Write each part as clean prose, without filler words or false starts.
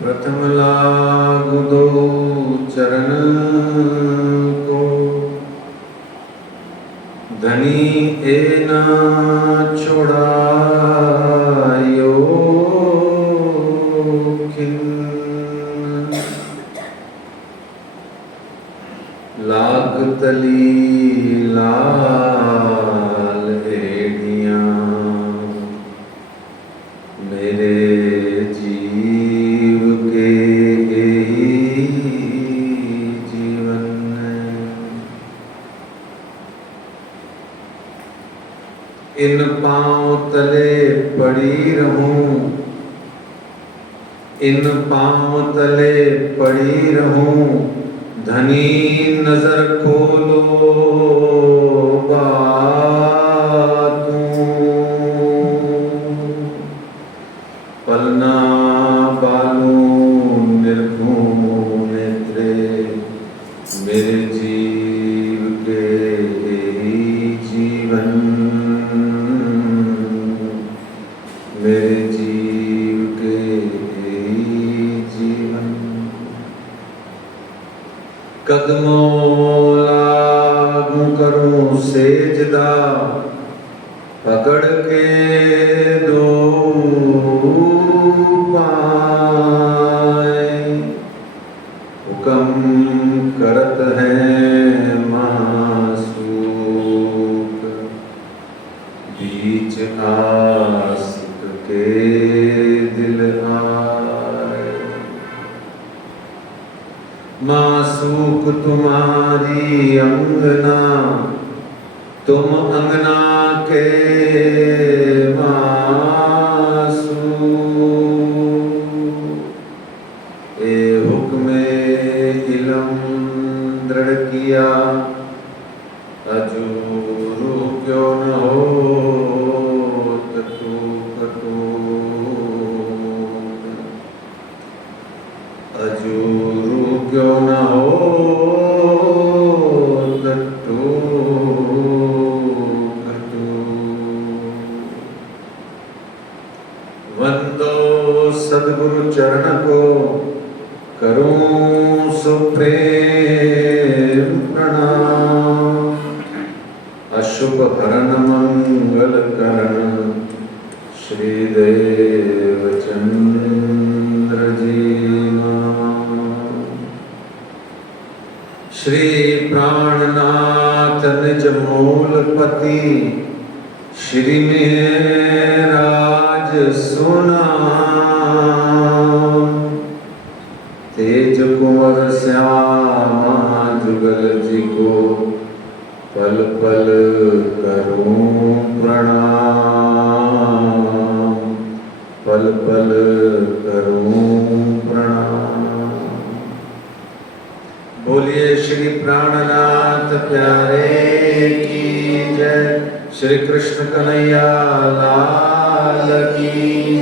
प्रथम लागु दो चरण को, धनी ए ना छोड़ायो खिन्न। लाग तली लाल एड़ियां मेरे जीव के ही जीवन है। इन पांव तले पड़ी रहूं, इन पांव तले पड़ी रहूं, धनी नजर खोलो बातों। पलना बालूं निर्घुम नेत्रे मेरे जीव के ही जीवन, मेरे जीव के ही जीवन। कदमों लागू करूं सेजदा, पकड़ के दो पाए। हुक्म करत है मासूक, बीच आशिक के दिल आए। मासूक तुम्हारी अंगना, तुम अंगना के मासूक। ए हुक्मे इलम दृढ़ किया, अजूरू क्यों न हो तू कटूक। अजूरू क्यों न हो वंदो सद्गुरु चरण को, करूं सुप्रेम प्रणाम। अशुभ हरण मंगल करण श्री देवचंद्र जी नाम। श्री प्राणनाथ निज मूलपति, श्री मेहराज सुनाम। तेज कुंवर श्यामा जुगल जी को, पल पल करूं प्रणाम, पल पल करूं प्रणाम। बोलिए श्री प्राणनाथ प्यारे की जय। श्री कृष्ण कन्हैया लाल की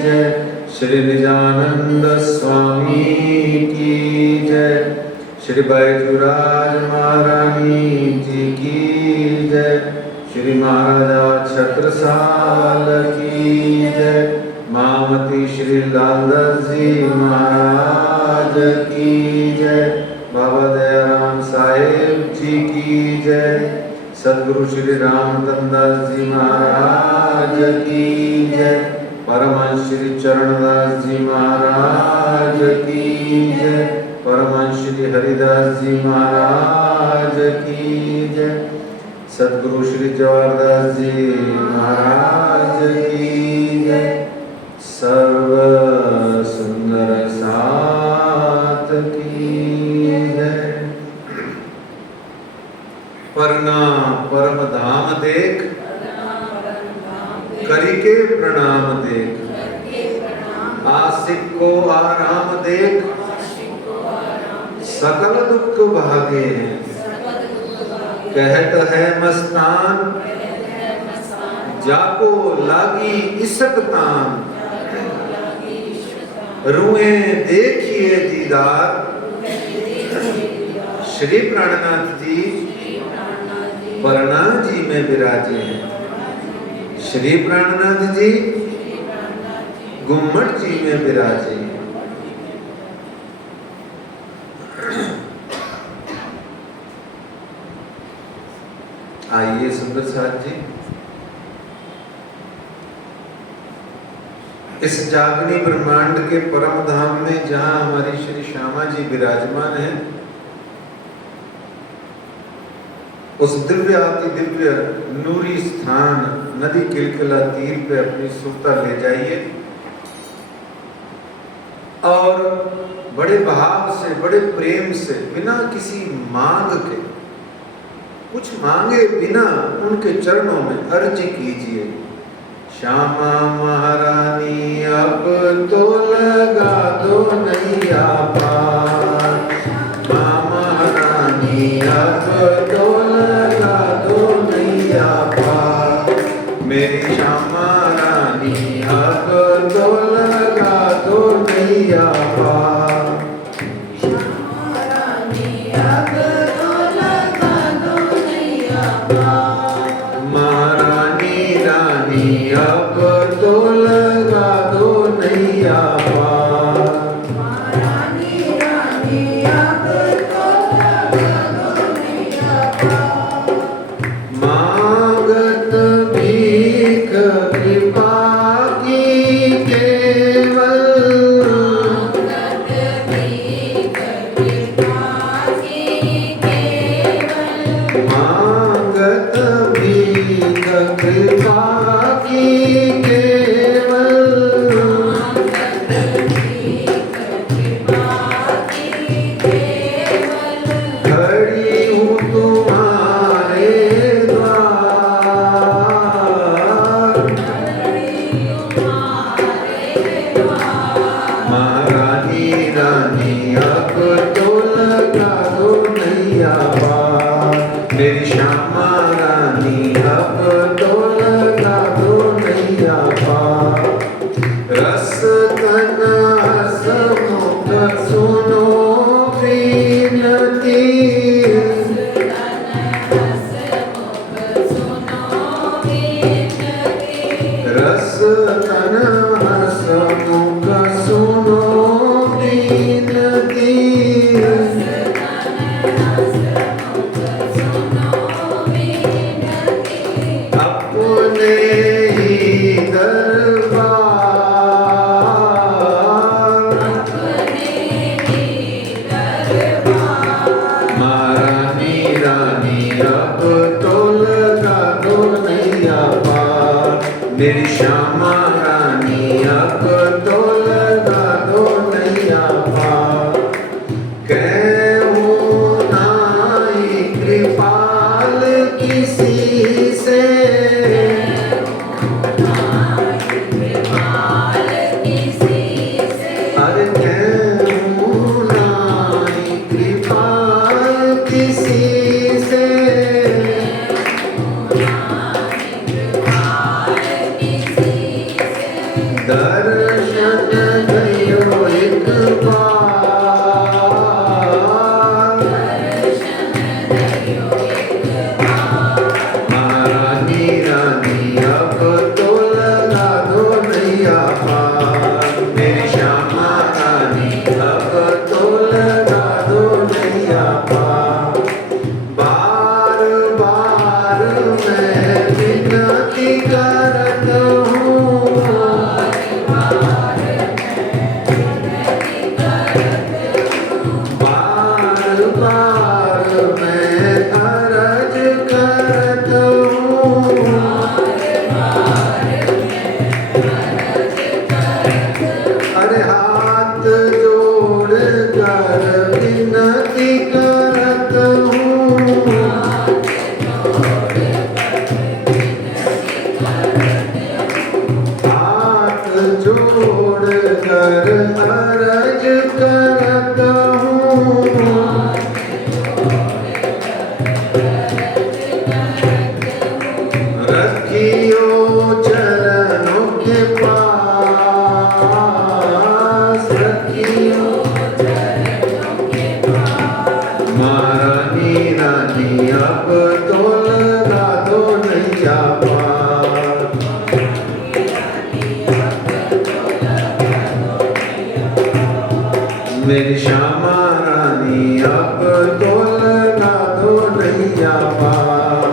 जय। श्री निजानंद स्वामी की जय। श्री बैजूराज महारानी जी की जय। श्री महाराजा छत्रसाल की जय। महामती श्री लालदास जी महाराज की जय। बाबा दयाराम साहेब जी की जय। सद्गुरु श्री रामचंद्रदास जी महाराज की जय। परमहंस श्री चरणदास जी महाराज की जय। परमहंस श्री हरिदास जी महाराज की जय। सद्गुरु श्री जवाहरदास जी महाराज की जय। सर्व सुंदर साथ की जय। परना परम धाम देख, करी के प्रणाम देख। आशिक को आराम देख, सकल दुख भागे हैं। कहत है मस्तान, जाको लागी इसक तान। रुए देखिए दीदार, श्री प्राणनाथ जी परना जी में विराजे हैं। श्री प्राणनाथ जी गुम्मट जी में विराजे। आइए सुंदर साथ जी, इस जागनी ब्रह्मांड के परम धाम में जहां हमारी श्री श्यामा जी विराजमान हैं, उस दिव्य अति दिव्य नूरी स्थान नदी किलकिला तीर पे अपनी सुरता ले जाइए और बड़े भाव से, बड़े प्रेम से, बिना किसी मांग के, कुछ मांगे बिना उनके चरणों में अर्जी कीजिए। श्यामा महारानी अब तो लगा दो नैया पार, महारानी अब तो लगा दो नैया पार, मेरी श्यामा रानी अब तो लगा दो नैया पार। अब तो लगा दो नैया पार, महारानी रानी अब तो लगा दो नैया पार। मांगत भीख कृपा की केवल, मांगत भीख कृपा की केवल, मांगत भीख कृपा मेरी श्यामा रानी अब तो लगा दो नैया पार। रस तन हसमुख सुनो विनती, रस तन हसमुख सुनो विनती, मेरी श्यामा रानी अब तो लगा दो नैया पार। कहूँ नाई कृपाल किसी से, अरे कहूँ नाई कृपाल किसी से, दर्शन दयो एक बार, महारानी रानी अब तो लगा दो नैया पार, मेरी श्यामा रानी अब तो लगा दो नैया पार। बार बार मैं विनती करत हूँ, बार बार मैं अर्ज करत हूँ, अरे हाथ जोड़ कर विनती करत हूँ, हाथ जोड़ कर अर्ज करत हूँ, रखियो चरणों के पास, रखियो चरणों के पास, महारानी रानी अब तो लगा दो नैया पार, मेरी श्यामा रानी अब तो लगा दो नैया पार।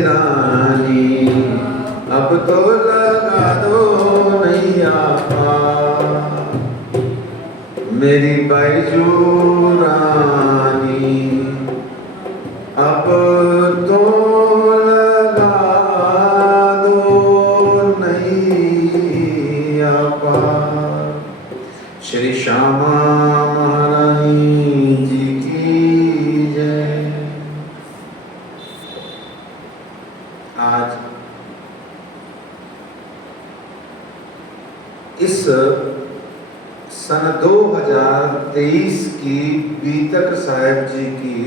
रानी, अब तो लगा दो नैया पार। मेरी बैजू रानी, अब तो लगा दो नैया पार। श्री श्यामा महारानी जी की जय। आज इस सन 2023 की बीतक साहेब जी की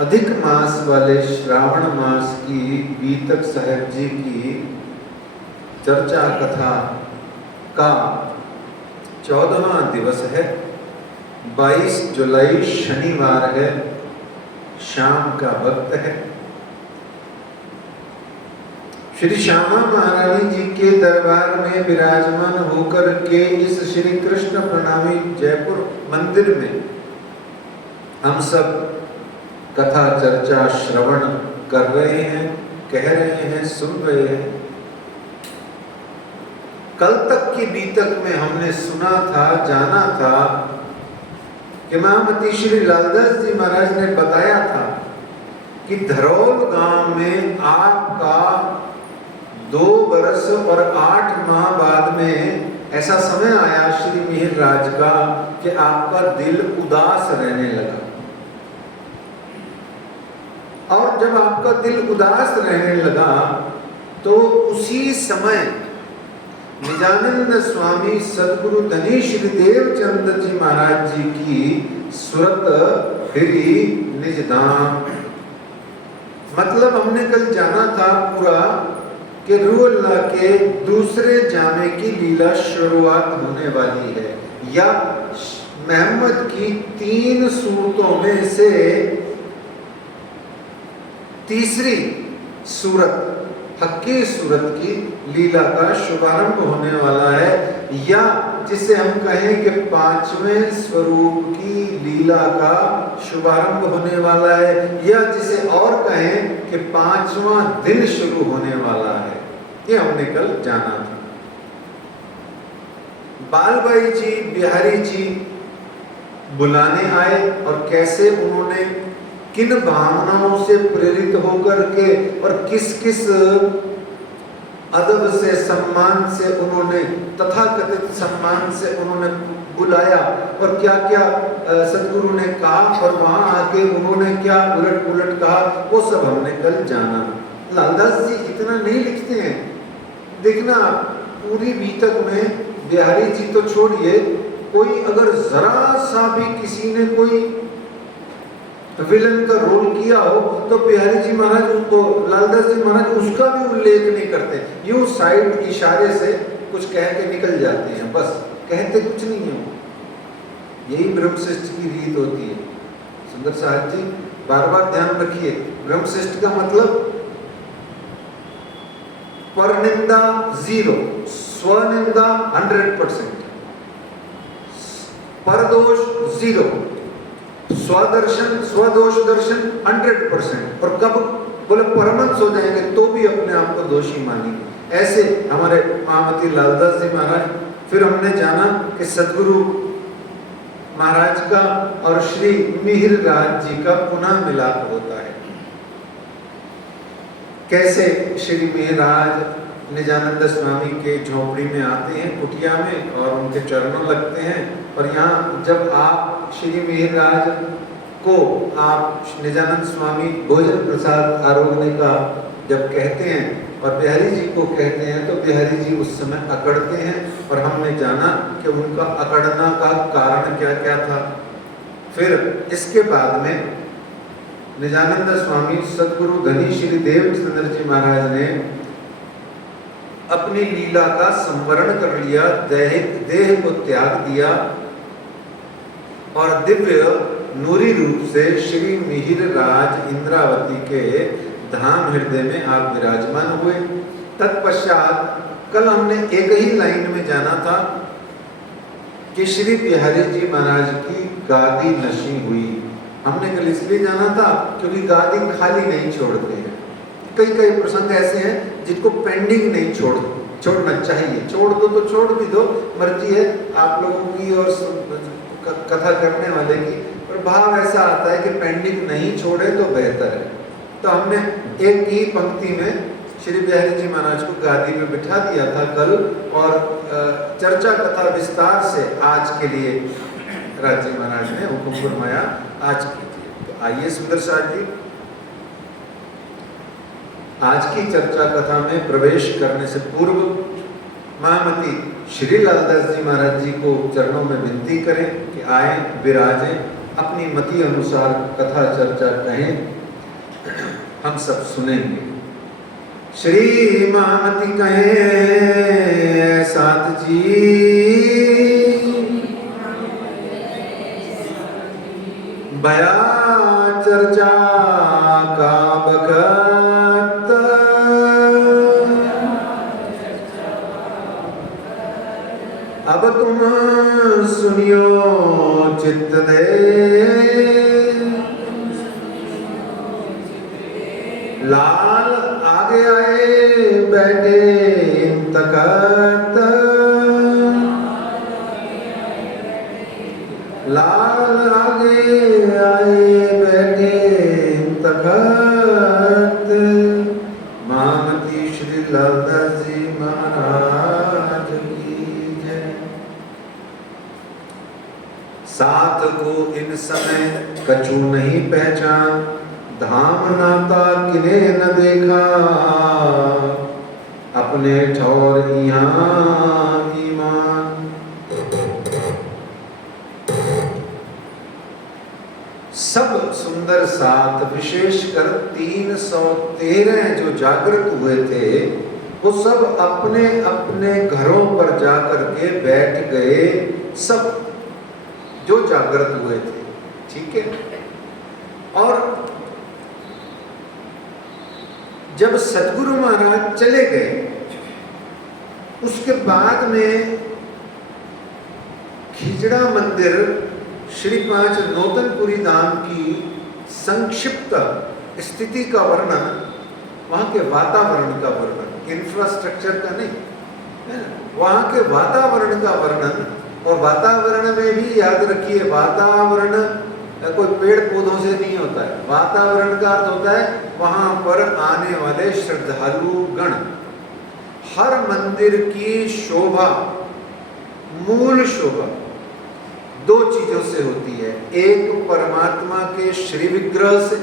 अधिक मास वाले श्रावण मास की बीतक साहेब जी की चर्चा कथा का 14वां दिवस है। 22 जुलाई शनिवार है, शाम का वक्त है। श्री श्यामा महारानी जी के दरबार में विराजमान होकर के इस श्री कृष्ण प्रणामी जयपुर मंदिर में हम सब कथा चर्चा श्रवण कर रहे हैं, कह रहे हैं, सुन रहे हैं। कल तक की बीतक में हमने सुना था, जाना था कि महामती श्री लालदास जी महाराज ने बताया था कि धरौल गांव में आपका 2 बरस और 8 माह बाद में ऐसा समय आया श्री मिहिर राज का कि आपका दिल उदास रहने लगा। और जब आपका दिल उदास रहने लगा तो उसी समय निजानंद स्वामी सदगुरु धनी श्री देवचंद जी महाराज जी की सुरत फिरी निज धाम। मतलब हमने कल जाना था पूरा कि रूह अल्लाह के दूसरे जामे की लीला शुरुआत होने वाली है, या मोहम्मद की 3 सूरतों में से तीसरी सूरत हक्की सूरत की लीला का शुभारंभ होने वाला है, या जिसे हम कहें कि 5वें स्वरूप की लीला का शुभारंभ होने वाला है, या जिसे और कहें कि 5वां दिन शुरू होने वाला है। ये हमने कल जाना था। बालबाई जी, बिहारी जी बुलाने आए और कैसे उन्होंने किन भावनाओं से प्रेरित होकर के और किस किस अदब से, सम्मान से उन्होंने, तथाकथित सम्मान से उन्होंने बुलाया और क्या क्या सदगुरु ने कहा और वहां आके उन्होंने क्या उलट पुलट कहा, वो सब हमने कल जाना। लालदास जी इतना नहीं लिखते हैं, देखना पूरी बीतक में बिहारी जी तो छोड़िए, कोई अगर जरा सा भी किसी ने कोई विलन का रोल किया हो तो बिहारी जी महाराज उनको, लालदास जी महाराज उसका भी उल्लेख नहीं करते, यूं साइड इशारे से कुछ कह के निकल जाते हैं, बस कहते कुछ नहीं है। यही ब्रह्मश्रेष्ठ की रीत होती है। सुंदर साहब जी बार बार ध्यान रखिए, ब्रह्मश्रेष्ठ का मतलब परनिंदा 0, स्वनिंदा 100%, परदोष 0, स्वदोष दर्शन 100%, और कब बोले परमंश हो जाएंगे तो भी अपने आप को दोषी मानेंगे। ऐसे हमारे महामती लालदास जी महाराज। फिर हमने जाना कि सदगुरु महाराज का और श्री मिहिर राज जी का पुनः मिलाप होता है। कैसे श्री मिहिर राज निजानंद स्वामी के झोपड़ी में आते हैं, कुटिया में, और उनके चरणों लगते हैं। और यहाँ जब आप श्री मिहिर राज को आप निजानंद स्वामी भोजन प्रसाद आरोगने का जब कहते हैं और बिहारी जी को कहते हैं तो बिहारी जी उस समय अकड़ते हैं, और हमने जाना कि उनका अकड़ना का कारण क्या क्या था। फिर इसके बाद में निजानंद स्वामी सदगुरु धनी श्री देवचंद्र जी महाराज ने अपनी लीला का संवरण कर लिया, देह को त्याग दिया और दिव्य नूरी रूप से श्री मिहिर राज इंद्रावती के धाम हृदय में आप विराजमान हुए। तत्पश्चात कल हमने एक ही लाइन में जाना था कि श्री बिहारी जी महाराज की गादी नशी हुई। हमने कल इसलिए जाना था क्योंकि गादी खाली नहीं छोड़ते हैं, कई कई प्रसंग ऐसे हैं जिनको पेंडिंग नहीं छोड़ना चाहिए। छोड़ दो तो छोड़ भी दो, मर्जी है आप लोगों की और कथा करने वाले की, पर भाव ऐसा आता है कि पेंडिंग नहीं छोड़े तो बेहतर है। तो हमने एक ही पंक्ति में श्री बिहारी जी महाराज को गादी में बिठा दिया था कल, और चर्चा कथा विस्तार से आज के लिए राज जी महाराज ने हुक्म फरमाया आज कीजिए। तो आइए सुंदर साथ जी, आज की चर्चा कथा में प्रवेश करने से पूर्व महामती श्री लालदास जी महाराज जी को चरणों में विनती करें कि आए, विराजें, अपनी मति अनुसार कथा चर्चा कहें, हम सब सुनेंगे। श्री महामती कहें साथ जी, बया चर्चा का बखत, अब तुम सुनियो चित्त दे, लाल आगे आए बैठे तकत, लाल आगे आए बैठे तकत, महामती श्री लालदास जी महाराज की जय। साथ को इन समय कछु नहीं पहचान, धाम नाता किने न देखा, अपने ठौर यहाँ ईमान। सब सुंदर साथ, विशेषकर 313 जो जागृत हुए थे, वो सब अपने अपने घरों पर जाकर के बैठ गए, सब जो जागृत हुए थे, ठीक है। और जब सतगुरु महाराज चले गए, उसके बाद में खिजड़ा मंदिर श्री 5 नौतनपुरी धाम की संक्षिप्त स्थिति का वर्णन, वहाँ के वातावरण का वर्णन, इंफ्रास्ट्रक्चर का नहीं है, वहाँ के वातावरण का वर्णन। और वातावरण में भी याद रखिए, वातावरण कोई पेड़ पौधों से नहीं होता है। वातावरण का अर्थ होता है वहाँ पर आने वाले श्रद्धालु गण। हर मंदिर की शोभा, मूल शोभा दो चीजों से होती है, एक परमात्मा के श्री विग्रह से,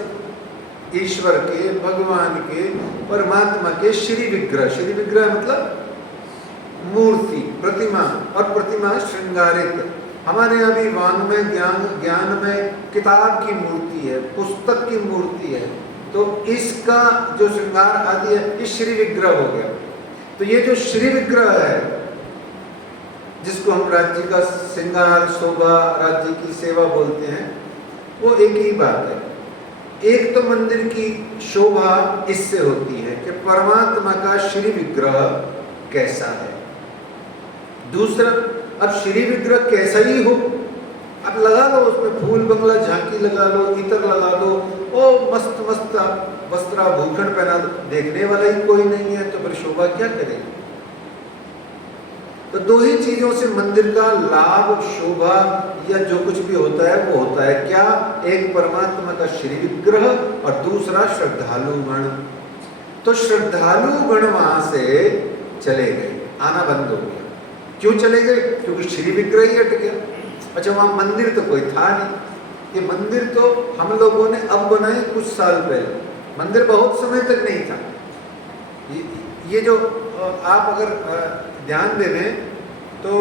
ईश्वर के, भगवान के, परमात्मा के श्री विग्रह। श्री विग्रह मतलब मूर्ति, प्रतिमा, और प्रतिमा श्रृंगारित। हमारे यहाँ भी वाङ्मय ज्ञान में किताब की मूर्ति है, पुस्तक की मूर्ति है, तो इसका जो श्रृंगार आदि है, ये श्री विग्रह हो गया। तो ये जो श्री विग्रह है, जिसको हम राज्य का श्रृंगार, शोभा, राज्य की सेवा बोलते हैं, वो एक ही बात है। एक तो मंदिर की शोभा इससे होती है कि परमात्मा का श्री विग्रह कैसा है। दूसरा, अब श्री विग्रह कैसा ही हो, अब लगा लो उसमें फूल बंगला, झांकी लगा लो, इतर लगा दो, ओ मस्त मस्त वस्त्राभूषण पहना दो, देखने वाला ही कोई नहीं है, तो फिर शोभा क्या करेगी। तो दो ही चीजों से मंदिर का लाभ, शोभा या जो कुछ भी होता है वो होता है क्या, एक परमात्मा का श्री विग्रह और दूसरा श्रद्धालु गण। तो श्रद्धालु गण वहां से चले गए, आना बंद हो गया। क्यों चले गए? क्योंकि श्री विग्रह ही हट गया। अच्छा, वहां मंदिर तो कोई था नहीं। ये मंदिर तो हम लोगों ने अब बनाए कुछ साल पहले, मंदिर बहुत समय तक नहीं था। ये जो आप अगर ध्यान दे दें तो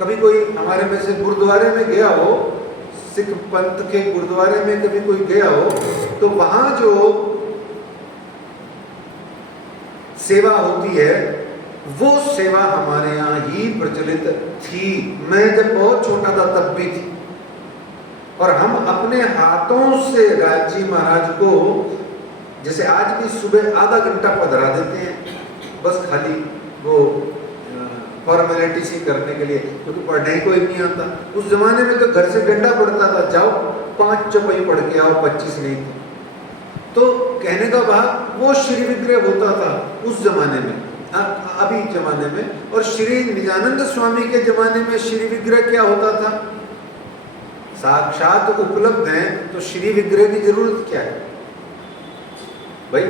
कभी कोई हमारे में से गुरुद्वारे में गया हो, सिख पंथ के गुरुद्वारे में कभी कोई गया हो, तो वहां जो सेवा होती है वो सेवा हमारे यहाँ ही प्रचलित थी। मैं जब बहुत छोटा था तब भी थी। और हम अपने हाथों से राज जी महाराज को, जैसे आज भी सुबह आधा घंटा पधरा देते हैं, बस खाली वो फॉर्मेलिटी सी करने के लिए, क्योंकि पढ़ने को ही नहीं आता। उस जमाने में तो घर से डंडा पड़ता था, जाओ 5 चौपाई पढ़ के आओ, 25 नहीं थी। तो कहने का भाव वो श्री विग्रह होता था उस जमाने में, अभी जमाने में। और श्री निजानंद स्वामी के जमाने में श्री विग्रह क्या होता था? साक्षात उपलब्ध है तो श्री विग्रह की जरूरत क्या है भाई?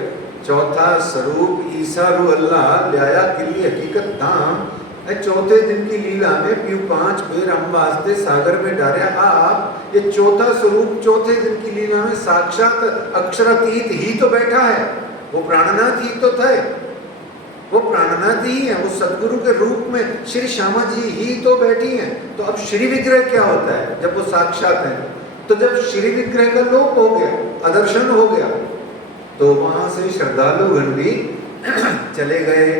चौथा स्वरूप ईसा रू अल्लाह ल्याया किली हकीकत धाम। चौथे दिन की लीला में पीऊ 5 बेर हम वास्ते सागर में डारे आप। ये चौथा स्वरूप चौथे दिन की लीला में साक्षात अक्षरातीत ही तो बैठा है। वो प्राणनाथ ही तो थे, वो प्राणनाथ ही है, वो सदगुरु के रूप में श्री श्यामा जी ही तो बैठी हैं। तो अब श्री विग्रह क्या होता है जब वो साक्षात है? तो जब श्री विग्रह का लोप हो गया, अदर्शन हो गया, तो वहां से श्रद्धालुगण भी चले गए।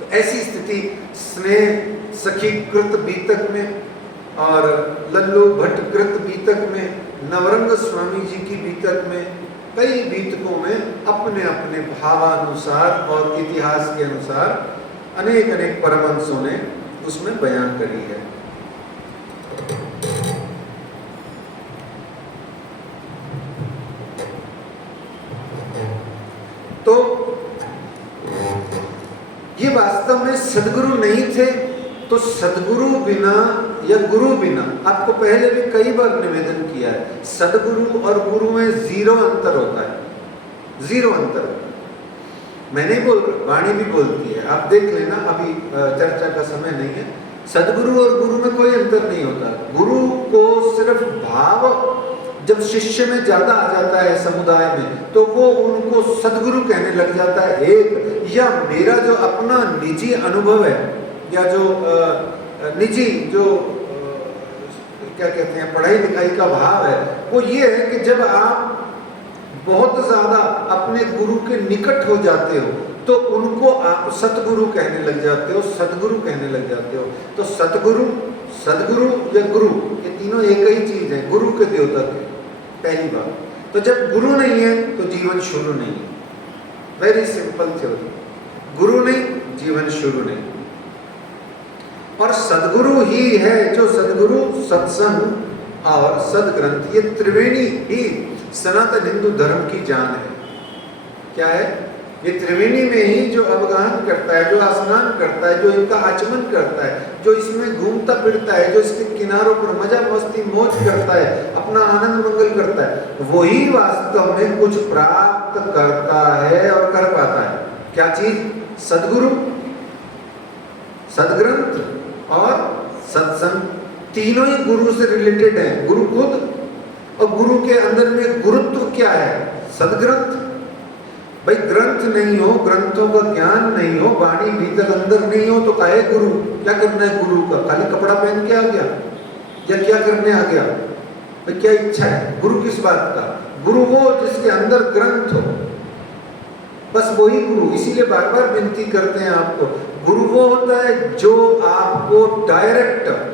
तो ऐसी स्थिति स्नेह सखी कृत बीतक में और लल्लू भट्ट कृत बीतक में, नवरंग स्वामी जी की बीतक में, कई बीतकों में अपने अपने भावानुसार और इतिहास के अनुसार अनेक अनेक परमहंसों ने उसमें बयान करी है। तो ये वास्तव में सदगुरु नहीं थे। तो सदगुरु बिना या गुरु बिना, आपको पहले भी कई बार निवेदन किया है, सदगुरु और गुरु में 0 अंतर होता है, 0 अंतर। मैं नहीं बोल रहा, वाणी भी बोलती है, आप देख लेना, अभी चर्चा का समय नहीं है। सदगुरु और गुरु में कोई अंतर नहीं होता। गुरु को सिर्फ भाव जब शिष्य में ज्यादा आ जाता है समुदाय में, तो वो उनको सदगुरु कहने लग जाता है। एक या मेरा जो अपना निजी अनुभव है या जो निजी जो क्या कहते हैं पढ़ाई लिखाई का भाव है, वो ये है कि जब आप बहुत ज्यादा अपने गुरु के निकट हो जाते हो तो उनको आप सतगुरु कहने लग जाते हो, सदगुरु कहने लग जाते हो। तो सतगुरु, सदगुरु या गुरु, ये तीनों एक ही चीज है, गुरु के द्योतक है, पहली बात। तो जब गुरु नहीं है तो जीवन शुरू नहीं है। वेरी सिंपल थ्योरी, गुरु नहीं जीवन शुरू नहीं। और सदगुरु ही है जो सदगुरु, सत्संग और सदग्रंथ, ये त्रिवेणी ही सनातन हिंदू धर्म की जान है। क्या है? ये त्रिवेणी में ही जो अवगाहन करता है, जो स्नान करता है, जो इनका आचमन करता है, जो इसमें घूमता फिरता है, जो इसके किनारों पर मजा मस्ती मौज करता है, अपना आनंद मंगल करता है, वही वास्तव में कुछ प्राप्त करता है और कर पाता है। क्या चीज? सदगुरु, सदग्रंथ और सत्संग, तीनों ही गुरु से रिलेटेड है। गुरु खुद और गुरु के अंदर में गुरुत्व क्या है? सदग्रंथ। भाई ग्रंथ नहीं हो, ग्रंथों का ज्ञान नहीं हो, वाणी भीतर अंदर नहीं हो तो काहे गुरु? क्या करना है गुरु का? खाली कपड़ा पहन के आ गया या क्या करने आ गया? भाई क्या इच्छा है? गुरु किस बात का? गुरु वो जिसके अंदर ग्रंथ हो, बस वही गुरु। इसीलिए बार बार विनती करते हैं आपको, गुरु वो होता है जो आपको डायरेक्ट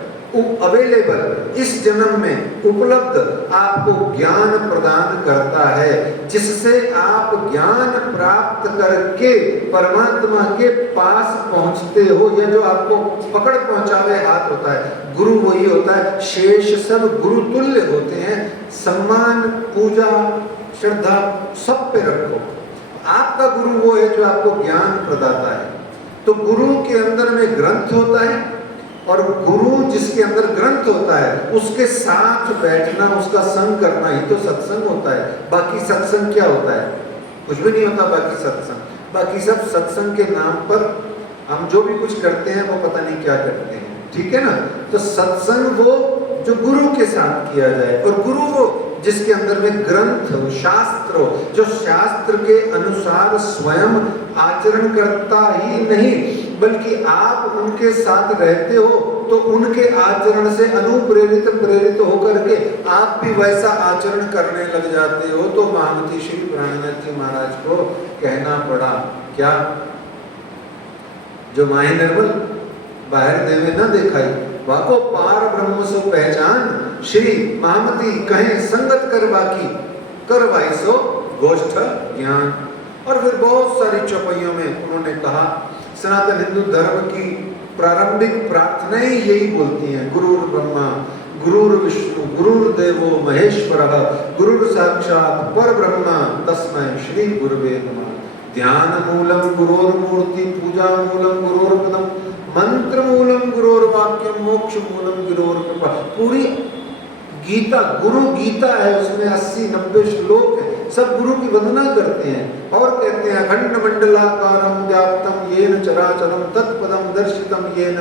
अवेलेबल इस जन्म में उपलब्ध आपको ज्ञान प्रदान करता है, जिससे आप ज्ञान प्राप्त करके परमात्मा के पास पहुंचते हो, या जो आपको पकड़ पहुंचावे हाथ होता है। गुरु वही होता है। शेष सब गुरु तुल्य होते हैं। सम्मान, पूजा, श्रद्धा सब पे रखो। आपका गुरु वो है जो आपको ज्ञान प्रदाता है। तो गुरु के अंदर में ग्रंथ होता है, और गुरु जिसके अंदर ग्रंथ होता है उसके साथ बैठना, उसका संग करना ही तो सत्संग होता है। बाकी सत्संग क्या होता है? कुछ भी नहीं होता बाकी सत्संग। बाकी सब सत्संग के नाम पर हम जो भी कुछ करते हैं वो पता नहीं क्या करते हैं, ठीक है ना। तो सत्संग वो जो गुरु के साथ किया जाए, और गुरु वो जिसके अंदर में ग्रंथ हो, शास्त्र हो, जो शास्त्र के अनुसार स्वयं आचरण करता ही नहीं बल्कि आप उनके साथ रहते हो तो उनके आचरण से अनुप्रेरित प्रेरित होकर के आप भी वैसा आचरण करने लग जाते हो। तो महामती श्री प्राणनाथ जी महाराज को कहना पड़ा क्या? जो माहे निर्मल बाहर देवे न दिखाई, वाको पार ब्रह्म सो पहचान, श्री महामती कहें संगत कर बाकी, करवाई सो गोष्ठ ज्ञान। और फिर बहुत सारी चौपाइयों में उन्होंने कहा, सनातन हिंदू धर्म की प्रारंभिक प्रार्थनाएं यही बोलती हैं, गुरु ब्रह्मा गुरुर्विष्णु गुरुर्देवो महेश्वरः गुरुर्साक्षात् परब्रह्म तस्मै श्री गुरुवे नमः। ध्यान मूलम गुरोर्मूर्ति पूजा मूलम गुरोर्पदम मंत्र मूलम गुरोर्वाक्यम मोक्ष मूलम गुरोर्कृपा। पूरी गीता गुरु गीता है, उसमें 80-90 श्लोक है, सब गुरु की वंदना करते हैं और कहते हैं अखंड मंडलाकारं व्याप्तं येन चराचरं तत्पदं दर्शितं येन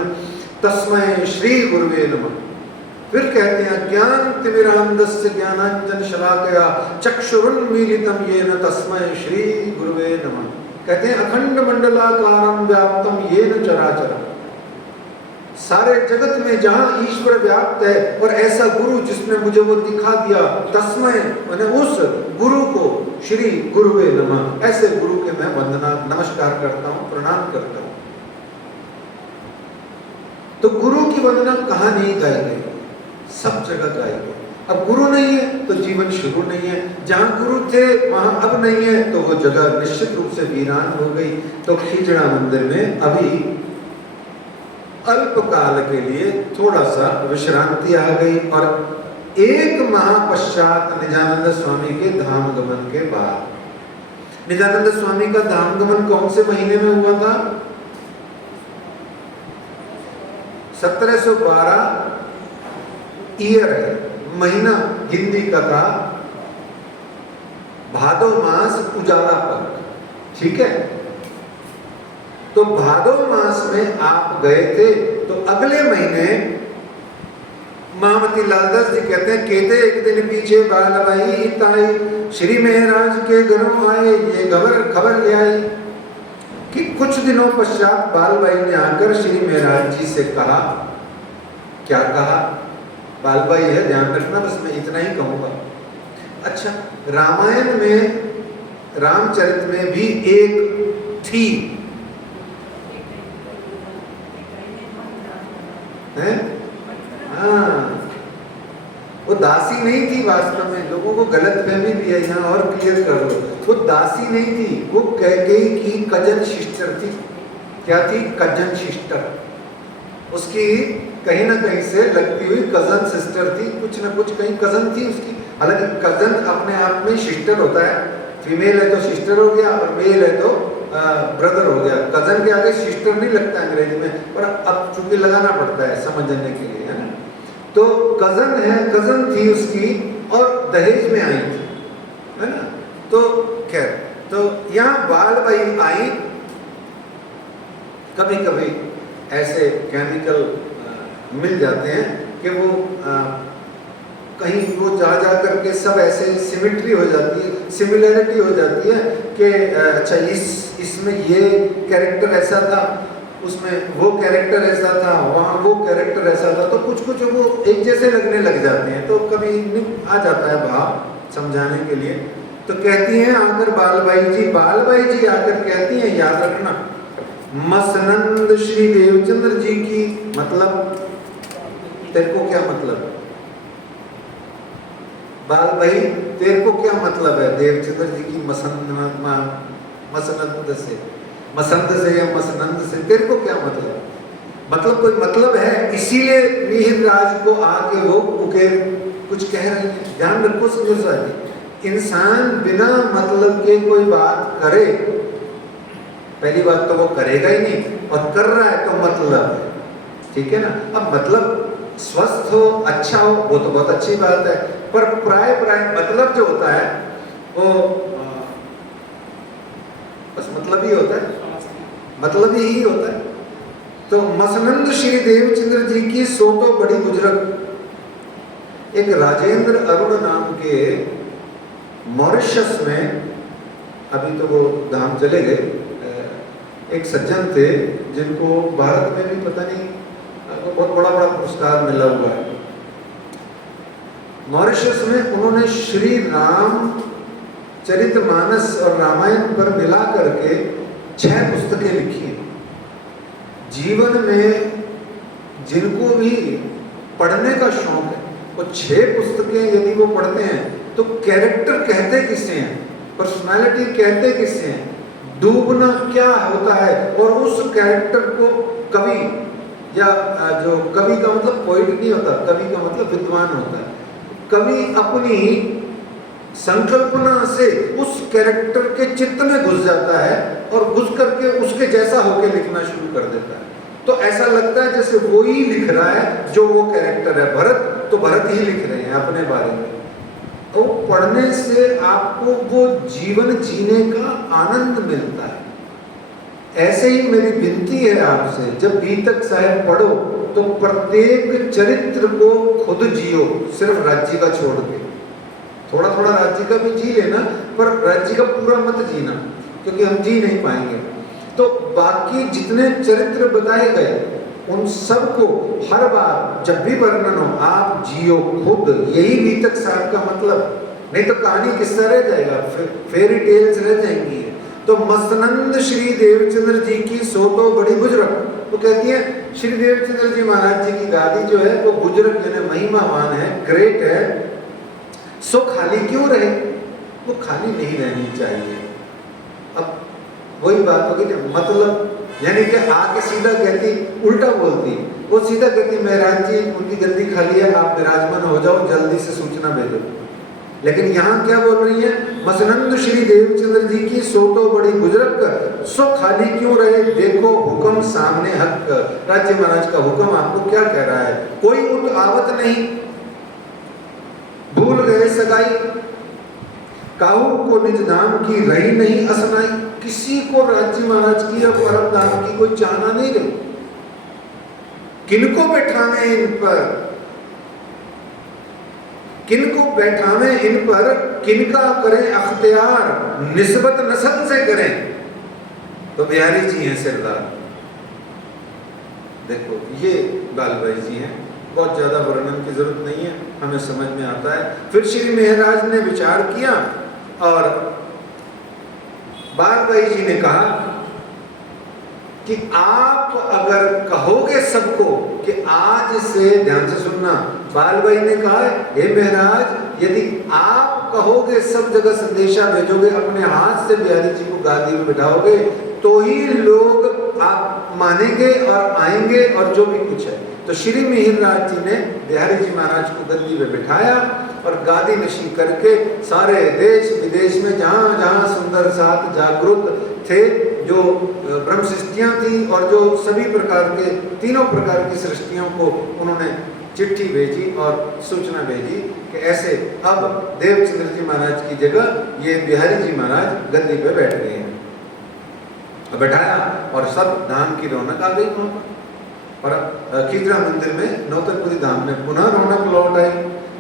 तस्मै श्री गुरुवे नमः। फिर कहते हैं ज्ञान तिमिरांधस्य ज्ञानांजन शलाकया चक्षुरुन्मीलितं येन तस्मै श्री गुरुवे नमः। कहते हैं अखंड मंडलाकारं व्याप्तं येन चराचरं, सारे जगत में जहां ईश्वर व्याप्त है और ऐसा गुरु जिसने मुझे वो दिखा दिया, तस्मै मैंने उस गुरु को श्री गुरुवे नमः, ऐसे गुरु के मैं वंदना नमस्कार करता हूं, प्रणाम करता हूं। तो गुरु की वंदना कहां नहीं गाई गई? सब जगह गाई गई। अब गुरु नहीं है तो जीवन शुरू नहीं है, जहां गुरु थे वहां अब नहीं है तो वो जगह निश्चित रूप से वीरान हो गई। तो खिजड़ा मंदिर में अभी अल्पकाल के लिए थोड़ा सा विश्रांति आ गई और एक माह पश्चात निजानंद स्वामी के धाम गमन के बाद, निजानंद स्वामी का धाम गमन कौन से महीने में हुआ था? 1712 ईयर है, महीना हिंदी का था भादो मास उजाला पर, ठीक है। तो भादो मास में आप गए थे, तो अगले महीने महामती लालदास जी कहते हैं केते एक दिन पीछे बालबाई ताई श्री महाराज के घरों आए, ये खबर ले आई कि कुछ दिनों पश्चात बालबाई ने आकर श्री महाराज जी से कहा। क्या कहा? बालबाई है, ध्यान रखना, बस मैं इतना ही कहूंगा। अच्छा, रामायण में रामचरित में भी एक थी है? हाँ, वो दासी नहीं थी वास्तव में, लोगों को गलतफहमी भी है, यहाँ और क्लियर कर दो। वो दासी नहीं थी, वो कैकेयी की कजन सिस्टर थी। क्या थी? Cousin sister. उसकी कहीं ना कहीं से लगती हुई कजन सिस्टर थी, कुछ ना कुछ कहीं कजन थी उसकी। हालांकि कजन अपने आप में सिस्टर होता है, फीमेल है तो सिस्टर हो गया और मेल है तो ब्रदर हो गया। कजन के आगे सिस्टर नहीं लगता अंग्रेजी में, पर अब चूंकि लगाना पड़ता है समझने के लिए, है ना। तो कजन है, कजन थी उसकी और दहेज में आई थी, है ना। तो खैर, तो यहाँ बालबाई आई। कभी कभी ऐसे केमिकल मिल जाते हैं कि वो कहीं वो जा करके सब ऐसे सिमिट्री हो जाती है, सिमिलरिटी हो जाती है कि अच्छा इसमें ये कैरेक्टर ऐसा था, उसमें वो कैरेक्टर ऐसा था, वहाँ वो कैरेक्टर ऐसा था, तो कुछ कुछ वो एक जैसे लगने लग जाते हैं। तो कभी आ जाता है भाव समझाने के लिए। तो कहती हैं आकर बालबाई जी आकर कहती हैं, याद रखना, मसनंद श्री देवचंद्र जी की, मतलब तेरे को क्या मतलब? बालबाई तेरे को क्या मतलब है देवचंद्र जी की मसंद से या मसनंद से, तेरे को क्या मतलब? मतलब कोई मतलब है, इसीलिए मिहिर राज को आके वो उकेर कुछ कह रहे हैं। ध्यान रखो समझो साथी, इंसान बिना मतलब के कोई बात करे, पहली बात तो वो करेगा ही नहीं, और कर रहा है तो मतलब है, ठीक है ना। अब मतलब स्वस्थ हो, अच्छा हो, वो तो बहुत अच्छी बात है, पर प्राय मतलब जो होता है वो बस मतलब ही होता है, मतलब ही होता है। तो मसनंद श्री देवचंद्र जी की सो तो बड़ी बुजुर्ग, एक राजेंद्र अरुण नाम के मॉरिशस में, अभी तो वो धाम चले गए, एक सज्जन थे जिनको भारत में भी पता नहीं बहुत बड़ा पुरस्कार मिला हुआ है। मॉरिशस में उन्होंने श्री राम चरितमानस और रामायण पर मिला करके 6 पुस्तकें लिखी हैं। जीवन में जिनको भी पढ़ने का शौक है, वो 6 पुस्तकें यदि वो पढ़ते हैं तो कैरेक्टर कहते किससे हैं, पर्सनालिटी कहते किससे हैं, डूबना क्या होता है, और उस कैरेक्टर को कवि या जो कवि का मतलब पोइट नहीं होता, कवि का मतलब विद्वान होता है। कवि अपनी संकल्पना से उस कैरेक्टर के चित्त में घुस जाता है और घुस करके उसके जैसा होके लिखना शुरू कर देता है। तो ऐसा लगता है जैसे वो ही लिख रहा है जो वो कैरेक्टर है। भरत तो भरत ही लिख रहे हैं अपने बारे में। तो पढ़ने से आपको वो जीवन जीने का आनंद मिलता है। ऐसे ही मेरी विनती है आपसे, जब बीतक साहब पढ़ो तो प्रत्येक चरित्र को खुद जियो, सिर्फ राज्य का छोड़ के। थोड़ा थोड़ा राज्य का भी जी लेना, पर राज्य का पूरा मत जीना, क्योंकि हम जी नहीं पाएंगे। तो बाकी जितने चरित्र बताए गए उन सबको हर बार जब भी वर्णन हो आप जियो खुद। यही बीतक साहब का मतलब, नहीं तो कहानी किस्सा रह जाएगा, फेरी टेल्स रह जाएंगी। तो मस्तनंद श्री देवचंद्र जी की सो तो बड़ी बुजुर्ग, तो कहती है श्री देवचंद्र जी महाराज जी की गादी जो है वो बुजुर्ग यानी महिमावान है, ग्रेट है। सो खाली क्यों रहे? वो खाली नहीं रहनी चाहिए। अब वही बात होगी, मतलब यानी कि आके सीधा कहती, उल्टा बोलती। वो सीधा कहती महाराज जी उनकी गद्दी खाली है, आप विराजमान हो जाओ, जल्दी से सूचना भेजो। लेकिन यहाँ क्या बोल रही है? मसनंद श्री देवचंद्र जी की सो तो बड़ी बुजुर्ग, सो खाली क्यों रहे, देखो हुक्म सामने हक। राज्य महाराज का हुक्म आपको क्या कह रहा है? कोई उत आवत नहीं, भूल गए सगाई, काहू को निज धाम की रही नहीं असनाई। किसी को राज्य महाराज की या परम धाम की कोई चाहना नहीं रही। किनको बैठावे इन पर, किनको बैठावे इन पर, किनका करें अख्तियार, निस्बत नस्ल से करें। तो बिहारी जी हैं सरदार। देखो ये बालभाई जी हैं, बहुत ज्यादा वर्णन की जरूरत नहीं है, हमें समझ में आता है। फिर श्री महाराज ने विचार किया और बालभाई जी ने कहा कि आप अगर कहोगे सबको कि आज से, ध्यान से सुनना, बालभाई ने कहा हे महाराज यदि आप कहोगे, सब जगह संदेशा भेजोगे, अपने हाथ से बिहारी जी को गादी में बिठाओगे, तो ही लोग आप मानेंगे और आएंगे और जो भी कुछ है। तो श्री मिहिरराज जी ने बिहारी जी महाराज को गद्दी में बिठाया और गादी नशी करके सारे देश विदेश में जहाँ जहाँ सुंदर साथ जागरूक थे, जो ब्रह्म सृष्टियाँ थी और जो सभी प्रकार के, तीनों प्रकार की सृष्टियों को उन्होंने चिट्ठी भेजी और सूचना भेजी कि ऐसे अब देवचंद्र जी महाराज की जगह ये बिहारी जी महाराज गद्दी पे बैठ गए हैं। बैठाया और सब धाम की रौनक आ गई वहाँ पर। और खीजरा मंदिर में नौतनपुरी धाम में पुनः रौनक लौट आई।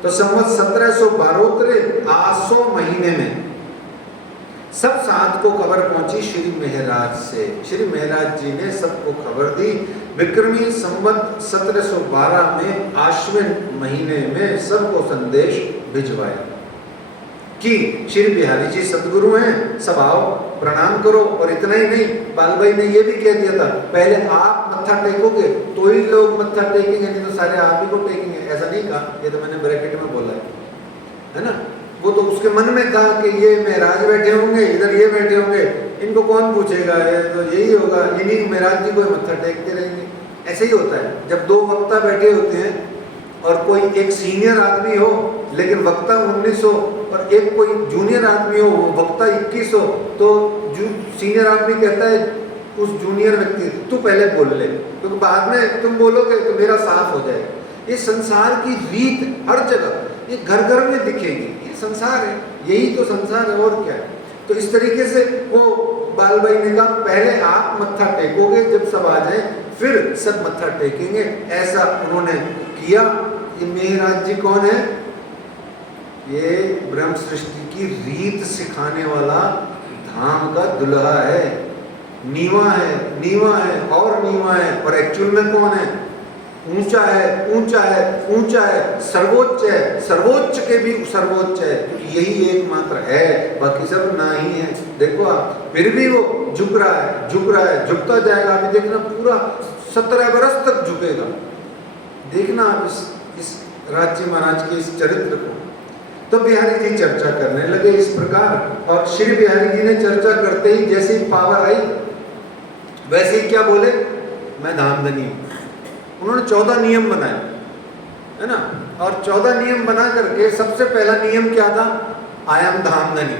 तो संवत 1772 आसो महीने में सब साथ को खबर पहुंची श्री महाराज से। श्री महाराज जी ने सबको खबर दी। विक्रमी संवत 1712 में आश्विन महीने में सबको संदेश भिजवाया कि श्री बिहारी जी सदगुरु हैं, सब आओ प्रणाम करो। और इतना ही नहीं, बालभाई ने ये भी कह दिया था पहले आप मत्था टेकोगे तो ही लोग मत्था टेकेंगे, नहीं तो सारे आप ही को टेकेंगे। ऐसा नहीं कहा, ये तो मैंने ब्रैकेट में बोला है ना। वो तो उसके मन में कहा कि ये महाराज बैठे होंगे, इधर ये बैठे होंगे, इनको कौन पूछेगा, ये तो यही होगा, इन्हीं महाराज जी को मत्था टेकते रहेंगे। ऐसे ही होता है जब दो वक्ता बैठे होते हैं और कोई एक सीनियर आदमी हो लेकिन वक्ता 19 हो और एक कोई जूनियर आदमी हो वो वक्ता 21 हो, तो सीनियर आदमी कहता है उस जूनियर व्यक्ति तू पहले बोल ले, क्योंकि बाद में तुम बोलोगे तो मेरा साफ हो जाएगा। ये संसार की रीत हर जगह, ये घर घर में दिखेगी। ये संसार है, यही तो संसार है और क्या है। तो इस तरीके से वो बालभाई ने कहा पहले आप मत्था टेकोगे, जब सब आ जाए फिर सब मत्था टेकेंगे। ऐसा उन्होंने किया। ये महाराज जी कौन है? ये ब्रह्म सृष्टि की रीत सिखाने वाला धाम का दुल्हा है, नीवा है, नीवा है और नीवा है। और एक्चुअल में कौन है? ऊंचा है, ऊंचा है, ऊंचा है, सर्वोच्च है, सर्वोच्च के भी सर्वोच्च है, क्योंकि यही एकमात्र है, बाकी सब ना ही है। देखो आप, फिर भी वो झुक रहा है, झुक रहा है, झुकता जाएगा। अभी देखना पूरा 17 बरस तक झुकेगा। देखना आप इस राज्य महाराज के इस चरित्र को। तो बिहारी जी चर्चा करने लगे इस प्रकार, और श्री बिहारी जी ने चर्चा करते ही जैसे ही पावर आई वैसे ही क्या बोले, मैं धामधनी हूँ। उन्होंने 14 नियम बनाए, है ना। और 14 नियम बना करके सबसे पहला नियम क्या था? I am Dhamdhani.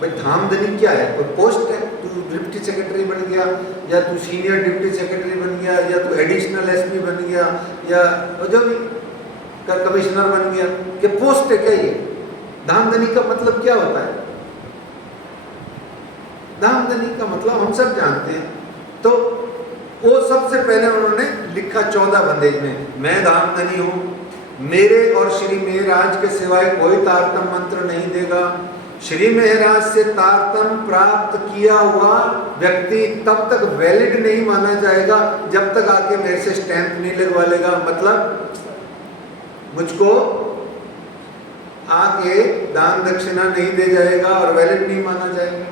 भाई धामधनी क्या है? कोई पोस्ट है? तू डिप्टी सेक्रेटरी बन गया, या तू सीनियर डिप्टी सेक्रेटरी बन गया, या तू एडिशनल एसपी बन गया, या जो भी कमिश्नर बन गया, ये पोस्ट है क्या? ये धामधनी का मतलब क्या होता है? धामधनी का मतलब हम सब जानते हैं। तो वो सबसे पहले उन्होंने लिखा 14 बंदेज में, मैं धामधनी हूँ, मेरे और श्री मेहराज के सिवाय कोई तारतम मंत्र नहीं देगा। श्री मेहराज से तारतम प्राप्त किया हुआ व्यक्ति तब तक वैलिड नहीं माना जाएगा जब तक आके मेरे से स्टैंप नहीं लगवा लेगा। मतलब मुझको आके दान दक्षिणा नहीं दे जाएगा और वैलिड नहीं माना जाएगा।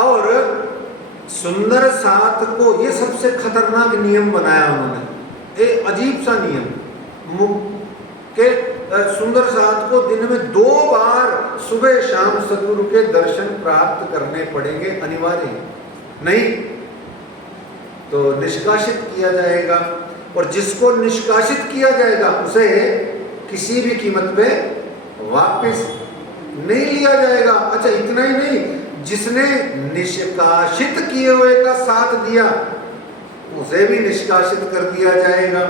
और सुंदर सात को, ये सबसे खतरनाक नियम बनाया उन्होंने, एक अजीब सा नियम के सुंदर सात को दिन में 2 बार सुबह शाम सदगुरु के दर्शन प्राप्त करने पड़ेंगे, अनिवार्य। नहीं तो निष्कासित किया जाएगा, और जिसको निष्कासित किया जाएगा उसे किसी भी कीमत पे वापस नहीं लिया जाएगा। अच्छा इतना ही नहीं, जिसने निष्कासित किए हुए का साथ दिया उसे भी निष्कासित कर दिया जाएगा।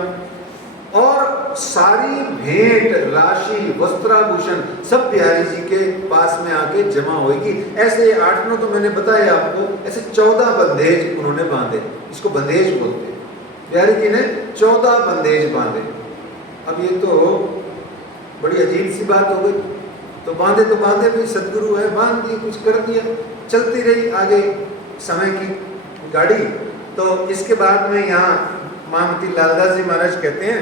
और सारी भेंट राशि वस्त्राभूषण सब बिहारी जी के पास में आके जमा होगी। ऐसे 8-9 तो मैंने बताया आपको, ऐसे 14 बंदेज उन्होंने बांधे, इसको बंदेज बोलते हैं। बिहारी जी ने 14 बंदेज बांधे। अब ये तो बड़ी अजीब सी बात हो गई। तो बांधे भी, सदगुरु है, बांध दिए, कुछ कर दिया, चलती रही आगे समय की गाड़ी। तो इसके बाद में यहाँ महामती लालदास जी महाराज कहते हैं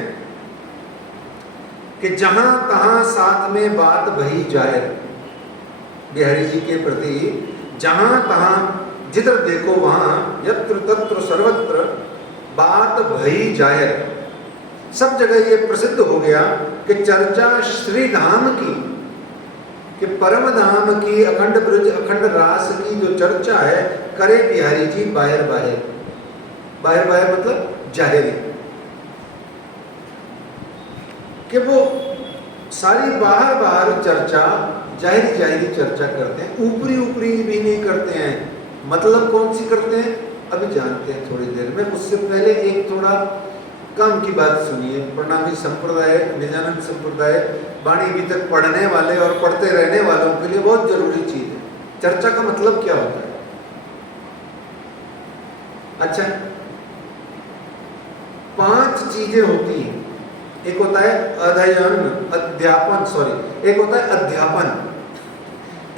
कि जहां तहां साथ में बात भई जाए, बिहारी जी के प्रति जहां तहां जिधर देखो वहां यत्र तत्र सर्वत्र बात भई जाए। सब जगह ये प्रसिद्ध हो गया कि चर्चा श्री धाम की, कि परम धाम की, अखंड ब्रज अखंड रास की जो चर्चा है, करे बिहारी जी बाहर बाहर। बाहर बाहर मतलब जाहिर, कि वो सारी बाहर बाहर चर्चा, जाहिरी चर्चा करते हैं, ऊपरी भी नहीं करते हैं। मतलब कौन सी करते हैं अभी जानते हैं थोड़ी देर में। उससे पहले एक थोड़ा काम की बात सुनिए। प्रणामी संप्रदाय, निजानंद संप्रदाय वाणी भी तक पढ़ने वाले और पढ़ते रहने वालों के लिए बहुत जरूरी चीज है। चर्चा का मतलब क्या होता है? अच्छा 5 चीजें होती हैं। एक होता है एक होता है अध्यापन,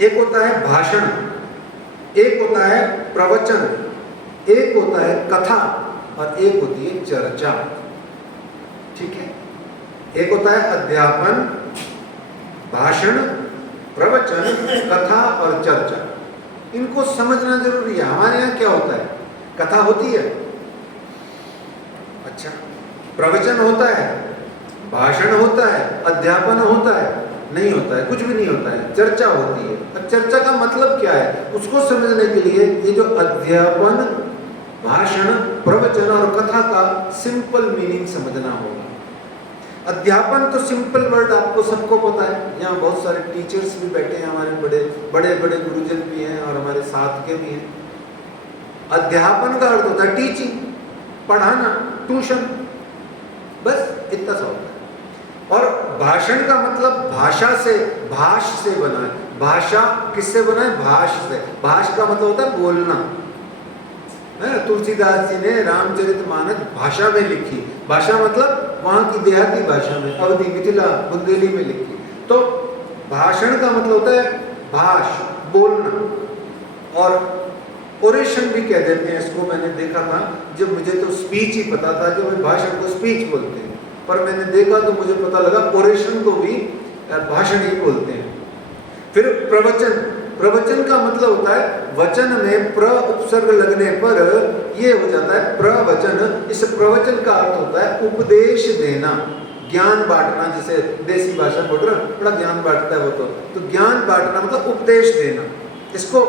एक होता है भाषण, एक होता है प्रवचन, एक होता है कथा, और एक होती है चर्चा। ठीक है, एक होता है अध्यापन, भाषण, प्रवचन, कथा और चर्चा। इनको समझना जरूरी है। हमारे यहाँ क्या होता है? कथा होती है, अच्छा प्रवचन होता है, भाषण होता है, अध्यापन होता है, नहीं होता है, कुछ भी नहीं होता है, चर्चा होती है। अब चर्चा का मतलब क्या है उसको समझने के लिए ये जो अध्यापन, भाषण, प्रवचन और कथा का सिंपल मीनिंग समझना होगा। अध्यापन तो सिंपल वर्ड आपको सबको पता है। यहाँ बहुत सारे टीचर्स भी बैठे हैं, हमारे बड़े बड़े गुरुजन भी हैं और हमारे साथ के भी हैं। अध्यापन का अर्थ होता है टीचिंग, पढ़ाना, ट्यूशन, बस इतना सा होता है। और भाषण का मतलब भाषा से, भाष से बना है। भाषा किससे बना है? भाष से। भाष का मतलब होता है बोलना, है। तुलसीदास जी ने रामचरितमानस भाषा में लिखी। भाषा मतलब वहाँ की देहाती भाषा में, अवधी, मिथिला, बुंदेली में लिखी। तो भाषण का मतलब होता है भाष, बोलना। और ओरेशन भी कह देते हैं इसको। मैंने देखा था, जब मुझे तो स्पीच ही पता था कि भाई भाषण को स्पीच बोलते हैं, पर मैंने देखा तो मुझे पता लगा ओरेशन को भी भाषण ही बोलते हैं। फिर प्रवचन, प्रवचन का मतलब होता है वचन में प्र उपसर्ग लगने पर ये हो जाता है प्रवचन। इस प्रवचन का अर्थ होता है उपदेश देना, ज्ञान बांटना। जिसे देसी भाषा बोल रहा है, बड़ा ज्ञान बांटता है वो। तो ज्ञान बांटना मतलब उपदेश देना। इसको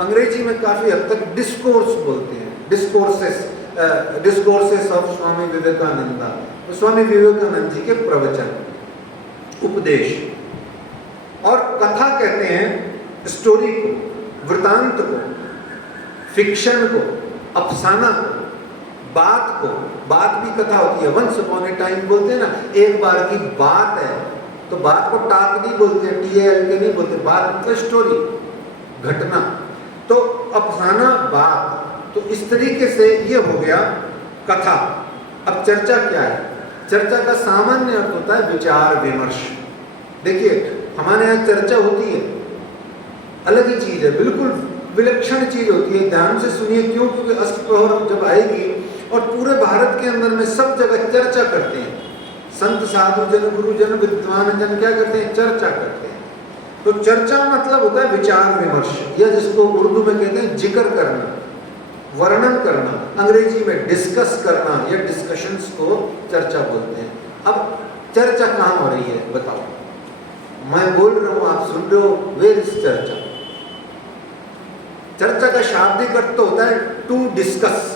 अंग्रेजी में काफी हद तक डिस्कोर्स बोलते हैं, discourses. Discourses of Swami Vivekananda, Swami Vivekananda ji के प्रवचन, उपदेश। और कथा कहते हैं स्टोरी को, वृतांत को, फिक्शन को, अफसाना को, बात को। बात भी कथा होती है। वंस अपॉन ए टाइम बोलते हैं ना, एक बार की बात है, तो बात को टाक नहीं बोलते, TAL के नहीं बोलते, बात मतलब स्टोरी, घटना। तो अफसाना, बात। तो इस तरीके से ये हो गया कथा। अब चर्चा क्या है? चर्चा का सामान्य अर्थ होता है विचार विमर्श। देखिए हमारे यहाँ चर्चा होती है, अलग ही चीज है, बिल्कुल विलक्षण चीज होती है। ध्यान से सुनिए, क्यों? क्योंकि अष्टप्रहर जब आएगी और पूरे भारत के अंदर में सब जगह चर्चा करते हैं, संत साधु जन, गुरुजन, विद्वान जन क्या करते हैं? चर्चा करते हैं। तो चर्चा मतलब होता है विचार विमर्श, या जिसको उर्दू में कहते हैं जिक्र करना, वर्णन करना, अंग्रेजी में डिस्कस करना, या डिस्कशंस को चर्चा बोलते हैं। अब चर्चा कहाँ हो रही है बताओ? मैं बोल रहा हूँ, आप सुन रहे हो, वेयर इज चर्चा? चर्चा का शाब्दिक अर्थ तो होता है टू डिस्कस,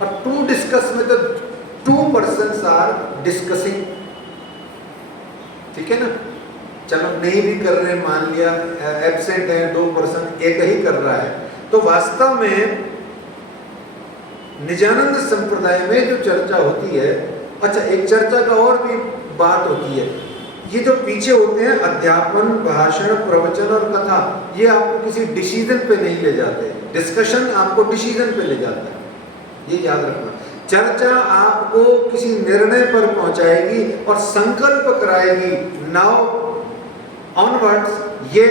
और टू डिस्कस में तो 2 persons आर डिस्कसिंग, ठीक है ना? चलो नहीं भी कर रहे, मान लिया एब्सेंट है 2 पर्सन, एक ही कर रहा है। तो वास्तव में निजानंद संप्रदाय में जो चर्चा होती है, अच्छा एक चर्चा का और भी बात होती है, ये जो पीछे होते हैं अध्यापन, भाषण, प्रवचन और कथा, ये आपको किसी डिसीजन पे नहीं ले जाते। डिस्कशन आपको डिसीजन पे ले जाता है, ये याद रखना। चर्चा आपको किसी निर्णय पर पहुंचाएगी और संकल्प कराएगी, नाउ ऑनवर्ड्स ये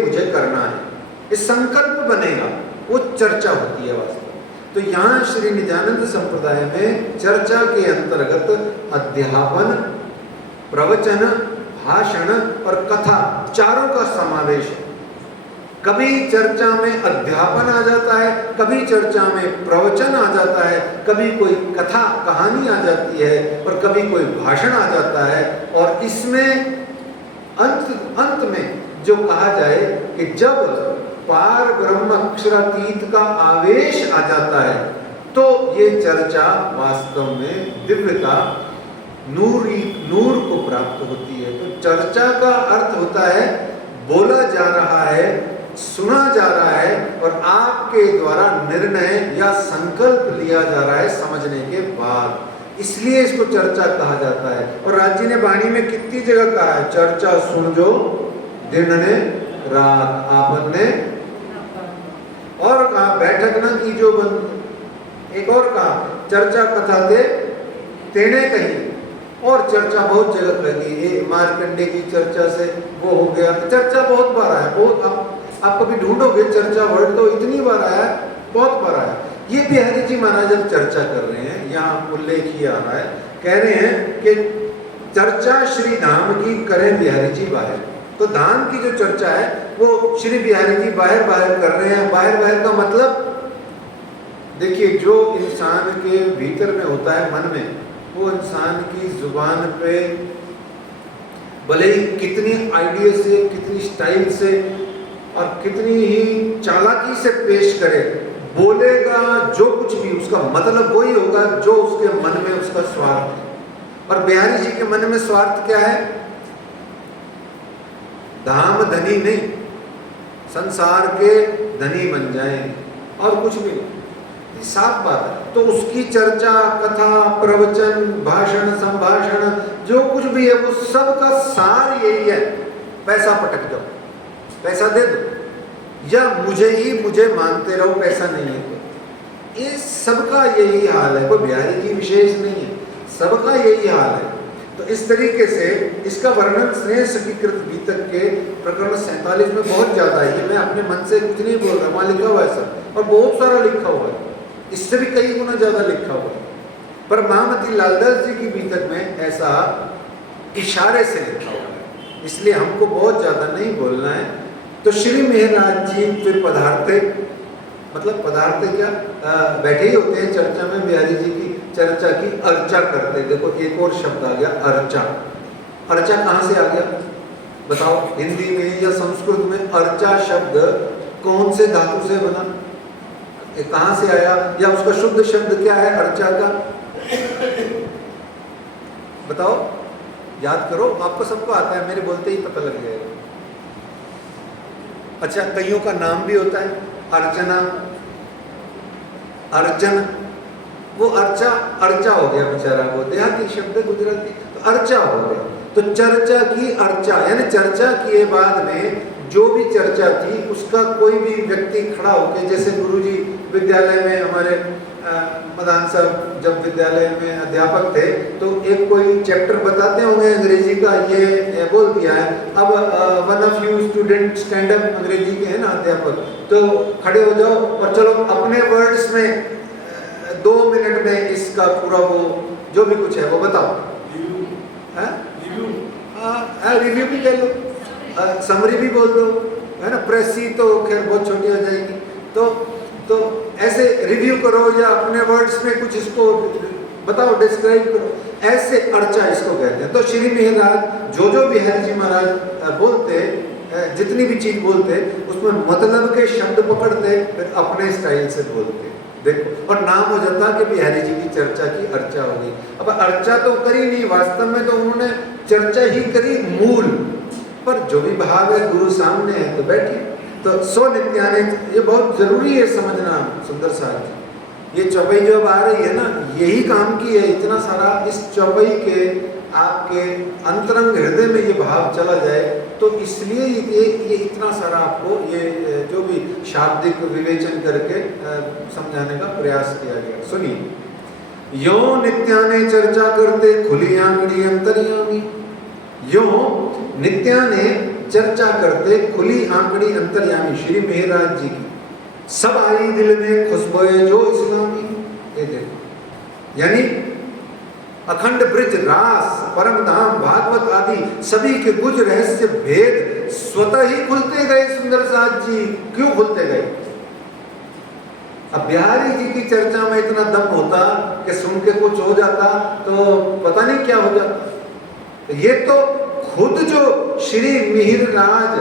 मुझे करना है, ये संकल्प बनेगा, वो चर्चा होती है वास्तव। तो यहाँ श्री निजानंद संप्रदाय में चर्चा के अंतर्गत अध्यापन, प्रवचन, भाषण और कथा चारों का समावेश है। कभी चर्चा में अध्यापन आ जाता है, कभी चर्चा में प्रवचन आ जाता है, कभी कोई कथा कहानी आ जाती है, और कभी कोई भाषण आ जाता है। और इसमें अंत में जो कहा जाए कि जब पार ब्रह्म अक्षरातीत का आवेश आ जाता है, तो ये चर्चा वास्तव में दिव्यता, नूर को प्राप्त होती है। तो चर्चा का अर्थ होता है बोला जा रहा है, सुना जा रहा है, और आपके द्वारा निर्णय या संकल्प लिया जा रहा है समझने के बाद, इसलिए इसको चर्चा कहा जाता है। और राज जी ने वाणी में कितनी जगह कहा है, चर्चा सुन जो दिन ने रात आपने, और कहा बैठक न की जो बंद, एक और कहा चर्चा कथा दे तेने कही, और चर्चा बहुत जगह लगी। ये मार्कंडे की चर्चा से वो हो गया, चर्चा बहुत बार आया, बहुत आप कभी ढूंढोगे चर्चा वर्ड तो इतनी बार आया, बहुत बार आया। ये बिहारी जी महाराज जब चर्चा कर रहे हैं, यहाँ उल्लेख ही आ रहा है, कह रहे हैं कि चर्चा श्री धाम की करें बिहारी जी बाहर। तो धाम की जो चर्चा है वो श्री बिहारी जी बाहर कर रहे हैं। बाहर का मतलब देखिए, जो इंसान के भीतर में होता है, मन में, वो इंसान की जुबान पे भले ही कितनी आइडिया से, कितनी स्टाइल से और कितनी ही चालाकी से पेश करे, बोलेगा जो कुछ भी उसका मतलब वही होगा जो उसके मन में उसका स्वार्थ है। और बिहारी जी के मन में स्वार्थ क्या है? धाम धनी नहीं, संसार के धनी बन जाएं, और कुछ भी नहीं, साफ बात है। तो उसकी चर्चा, कथा, प्रवचन, भाषण, संभाषण जो कुछ भी है, वो सब का सार यही है, पैसा पटक जाओ, पैसा दे दो, या मुझे मानते रहो, पैसा नहीं है तो। ये सबका यही हाल है, कोई बिहारी जी विशेष नहीं है, सबका यही हाल है। तो इस तरीके से इसका वर्णन स्नेह सखीकृत बीतक के प्रकरण 47 में बहुत ज्यादा है। ये मैं अपने मन से कुछ नहीं बोल रहा, वहाँ लिखा हुआ है सब, और बहुत सारा लिखा हुआ है, इससे भी कई गुना ज्यादा लिखा हुआ है। पर महामती लालदास जी की बीतक में ऐसा इशारे से लिखा हुआ है, इसलिए हमको बहुत ज्यादा नहीं बोलना है। तो श्री मेहराज जी फिर पधारते, मतलब पधारते क्या, बैठे ही होते हैं चर्चा में, बिहारी जी की चर्चा की अर्चा करते। देखो एक और शब्द आ गया, अर्चा। अर्चा कहाँ से आ गया बताओ? हिंदी में या संस्कृत में अर्चा शब्द कौन से धातु से बना? ये कहाँ से आया, या उसका शुद्ध शब्द क्या है अर्चा का, बताओ, याद करो, आपको सबको आता है, मेरे बोलते ही पता लग जाएगा। अच्छा, कईयों का नाम भी होता है अर्चना, अर्जन, वो अर्चा, अर्चा हो गया बेचारा, वो देहाती शब्द गुजराती, तो अर्चा हो गया। तो चर्चा की अर्चा, यानी चर्चा किए बाद में जो भी चर्चा थी उसका कोई भी व्यक्ति खड़ा होकर, जैसे गुरुजी विद्यालय में हमारे मदान साहब जब विद्यालय में अध्यापक थे तो एक कोई चैप्टर बताते होंगे अंग्रेजी का, ये बोल दिया है, अब one of you student stand up, अंग्रेजी के हैं ना अध्यापक, तो खड़े हो जाओ और चलो अपने वर्ड्स में 2 मिनट में इसका पूरा वो जो भी कुछ है वो बताओ। रिव्यू भी ले लो, समरी भी बोल दो, है ना, प्रेसी तो खैर बहुत छोटी हो जाएगी, तो ऐसे रिव्यू करो या अपने वर्ड्स में कुछ इसको बताओ, डिस्क्राइब करो, ऐसे अर्चा इसको कहते हैं। तो श्री महाराज जो बिहारी जी महाराज बोलते, जितनी भी चीज बोलते उसमें मतलब के शब्द पकड़ते, फिर अपने स्टाइल से बोलते, देखो, और नाम हो जाता कि बिहारी जी की चर्चा की अर्चा हो गई। अब अर्चा तो करी नहीं, वास्तव में तो उन्होंने चर्चा ही करी मूल, पर जो भी भाव है गुरु सामने है तो बैठिए। तो सो नित्याने, ये बहुत जरूरी है समझना सुंदर साथ। ये चौपाई जो अब आ रही है ना, यही काम की है, इतना सारा इस चौपाई के आपके अंतरंग हृदय में ये भाव चला जाए, तो इसलिए ये इतना सारा आपको ये जो भी शाब्दिक विवेचन करके समझाने का प्रयास किया गया। सुनिए, यो नित्याने चर्चा करते खुली आंगड़ी अंतर्यामी, यो नित्याने चर्चा करते खुली आंकड़ी अंतर्यामी श्री मेहराज जी की, सब आई दिल में खुशबोए जो इस्लामी। ये देखो, यानी अखंड ब्रिज, रास, परम धाम, भागवत आदि सभी के गुज रहस्य भेद स्वतः ही खुलते गए सुंदर साथ जी। क्यों खुलते गए? अब बिहारी जी की चर्चा में इतना दम होता कि सुन के कुछ हो जाता तो पता नहीं क्या हो जाता। ये तो खुद जो श्री मिहिर राज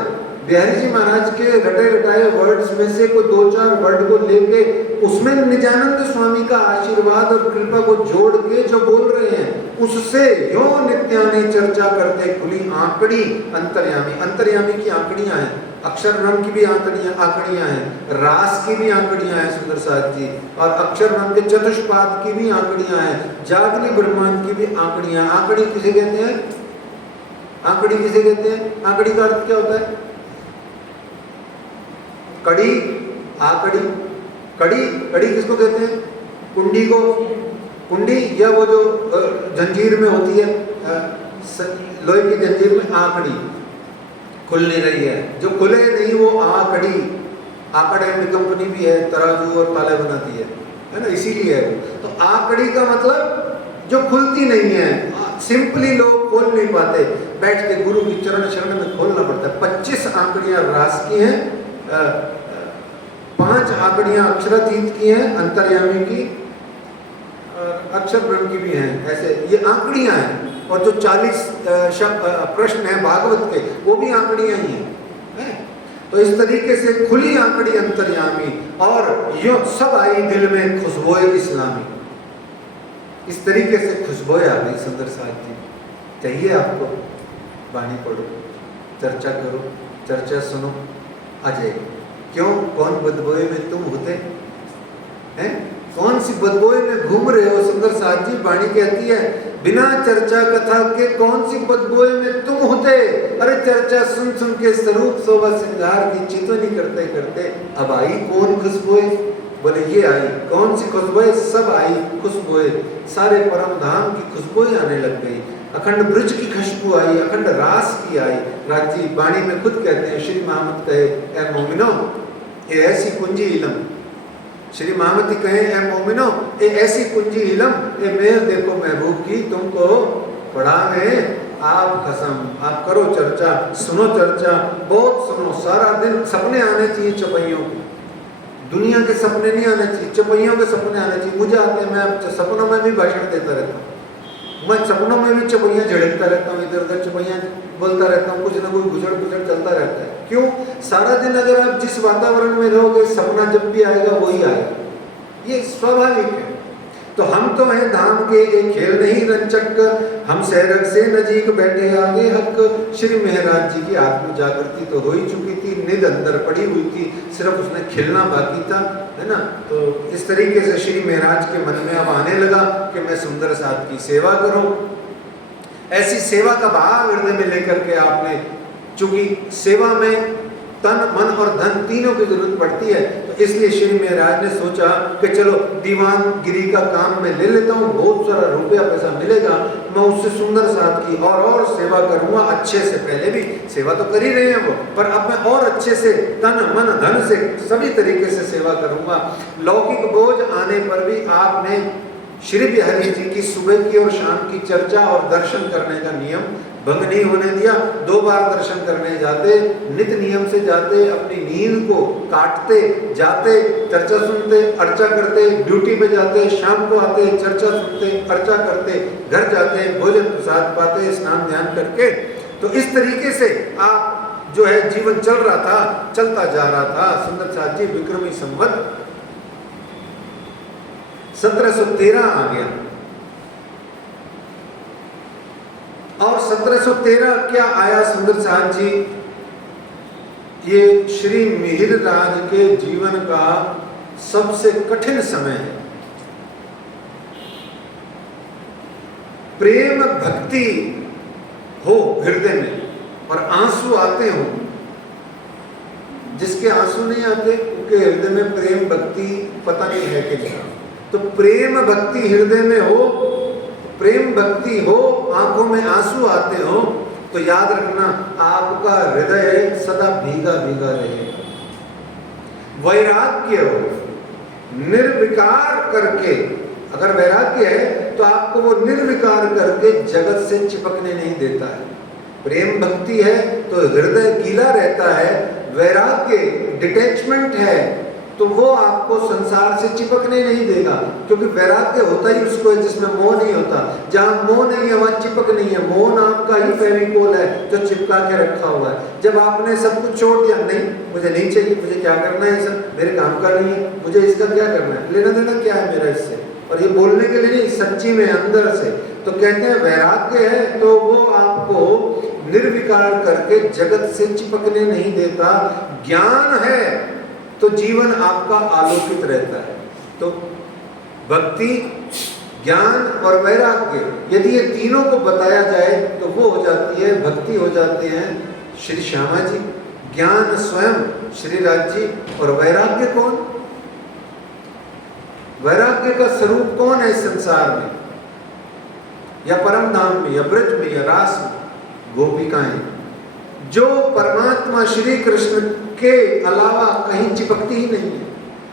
बिहारी जी महाराज के रटे रटाए वर्ड्स में से कोई 2-4 वर्ड को लेके उसमें निजानंद स्वामी का आशीर्वाद और कृपा को जोड़ के जो बोल रहे हैं, उससे यो नित्याने चर्चा करते खुली आंकड़ी अंतर्यामी। अंतर्यामी की आंकड़ियां हैं, अक्षर ब्रह्म की भी आंकड़ियां हैं, रास की भी आंकड़ियां हैं सुंदर साथ जी, और अक्षर ब्रह्म के चतुष्पाद की भी आंकड़ियां हैं, जागली ब्रह्मांड की भी आंकड़ियां। आंकड़ी किसे कहते हैं? आंकड़ी किसे कहते हैं? आंकड़ी का अर्थ क्या होता है? कड़ी, आकड़ी, कड़ी, कड़ी किसको कहते हैं? कुंडी को, कुंडी या वो जो जंजीर में होती है, लोहे की जंजीर में आकड़ी खुल नहीं रही है, जो खुले नहीं वो आकड़ी। आकड़ एंड कंपनी भी है, तराजू और ताले बनाती है ना, इसीलिए है वो। तो आकड़ी का मतलब जो खुलती नहीं है, सिंपली लोग खोल नहीं पाते, बैठ के गुरु की चरण शरण में खोलना पड़ता है। 25 आंकड़ियां रास की हैं, 5 आंकड़ियां अक्षरातीत की हैं, अंतर्यामी की, अक्षर ब्रह्म की भी हैं। ऐसे ये आंकड़ियां हैं, और जो 40 प्रश्न हैं भागवत के वो भी आंकड़ियां ही हैं। तो इस तरीके से खुली आंकड़ी अंतर्यामी, और यो सब आई दिल में खुशबोए इस्लामी। इस तरीके से खुशबोए आ गई सुंदर साथ जी। चाहिए आपको वाणी पढ़ो, चर्चा करो, चर्चा सुनो, आ जाएगी। क्यों? कौन बदबोए में तुम होते हैं? कौन सी बदबोए में घूम रहे हो सुंदर साथ जी? वाणी कहती है बिना चर्चा कथा के कौन सी बदबोए में तुम होते। अरे चर्चा सुन सुन के स्वरूप शोभा श्रृंगार की चितवनी करते करते अब आई कौन खुशबोए? बोले ये आई। कौन सी खुशबोए? सब आई खुशबोए, सारे परम धाम की खुशबोएं आने लग गई। अखंड ब्रज की खुशबू आई, अखंड रास की आई। राजी वाणी में खुद कहते हैं, श्री महामत कहे ए मोमिनो ये ऐसी कुंजी इलम, श्री महामती कहे ए मोमिनो ये ऐसी कुंजी इलम, ये मेल देखो महबूब की तुमको पढ़ावे आप कसम। आप करो चर्चा, सुनो चर्चा, बहुत सुनो, सारा दिन। सपने आने चाहिए चौपाइयों को, दुनिया के सपने नहीं आने चाहिए, चौपाइयों के सपने आने चाहिए। मुझे आते हैं, मैं सपनों में भी भाषण देता रहता हूँ। मैं सपनों में भी चपैया झड़कता रहता हूँ, इधर उधर चपैया बोलता रहता हूँ, कुछ ना कोई गुजर गुजर चलता रहता है। क्यों? सारा दिन अगर आप जिस वातावरण में रहोगे, सपना जब भी आएगा वही आएगा, ये स्वाभाविक है। तो हम तो हैं धाम के एक खेल नहीं रंचक, हम सहरग से नजीक बैठे आगे हक। श्री महाराज जी की आत्म जागृति तो हो ही चुकी थी, निध अंदर पड़ी हुई थी, सिर्फ उसने खिलना बाकी था, है ना। तो इस तरीके से श्री महाराज के मन में अब आने लगा कि मैं सुंदर साथ की सेवा करूं। ऐसी सेवा का भाव हृदय में लेकर के आपने, चूंकि सेवा में तन मन और धन तीनों की जरूरत पड़ती है, तो इसलिए श्री महाराज ने सोचा कि चलो दीवानगिरी का काम मैं ले लेता हूँ, बहुत सारा रुपया पैसा मिलेगा, मैं उससे सुंदर साथ की और सेवा करूँगा अच्छे से। पहले भी सेवा तो कर ही रहे हैं वो, पर अब मैं और अच्छे से तन मन धन से सभी तरीके से सेवा करूँगा। लौकिक बोझ आने पर भी आपने श्री बिहारी जी की सुबह की और शाम की चर्चा और दर्शन करने का नियम भंग नहीं होने दिया। 2 बार दर्शन करने जाते, नित नियम से जाते, अपनी नींद को काटते जाते, चर्चा सुनते, अर्चा करते, ड्यूटी पे जाते, शाम को आते, चर्चा सुनते, अर्चा करते, घर जाते, भोजन प्रसाद पाते, स्नान ध्यान करके। तो इस तरीके से आप जो है जीवन चल रहा था, चलता जा रहा था। सुंदर साथ जी विक्रमी संवत 1713 आ गया, और 1713 क्या आया सुंदर साथ जी? ये श्री मिहिर राज के जीवन का सबसे कठिन समय है। प्रेम भक्ति हो हृदय में और आंसू आते हो, जिसके आंसू नहीं आते उनके हृदय में प्रेम भक्ति पता नहीं है कि नहीं। तो प्रेम भक्ति हृदय में हो, प्रेम भक्ति हो, आंखों में आंसू आते हो, तो याद रखना आपका हृदय सदा भीगा भीगा रहेगा। वैराग्य हो, निर्विकार करके, अगर वैराग्य है तो आपको वो निर्विकार करके जगत से चिपकने नहीं देता है। प्रेम भक्ति है तो हृदय गीला रहता है। वैराग्य डिटैचमेंट है तो वो आपको संसार से चिपकने नहीं देगा, क्योंकि वैराग्य होता ही उसको है जिसमें मोह नहीं होता। जहाँ मोह नहीं है वहाँ चिपक नहीं है। मोह नाम का ही फेविकोल है जो चिपका के रखा हुआ है। जब आपने सब कुछ छोड़ दिया, नहीं मुझे नहीं चाहिए, मुझे क्या करना है, सब मेरे काम का नहीं है, मुझे इसका क्या करना है, लेना देना क्या है मेरा इससे, और ये बोलने के लिए नहीं, सच्ची में अंदर से। तो कहते हैं वैराग्य है तो वो आपको निर्विकार करके जगत से चिपकने नहीं देता। ज्ञान है तो जीवन आपका आलोकित रहता है। तो भक्ति, ज्ञान और वैराग्य, यदि ये तीनों को बताया जाए तो वो हो जाती है भक्ति, हो जाते हैं श्री श्यामा जी। ज्ञान स्वयं श्री राज जी, और वैराग्य कौन? वैराग्य का स्वरूप कौन है इस संसार में, या परम धाम में, या ब्रज में, या रास में? गोपिकाएं, जो परमात्मा श्री कृष्ण के अलावा कहीं चिपकती ही नहीं है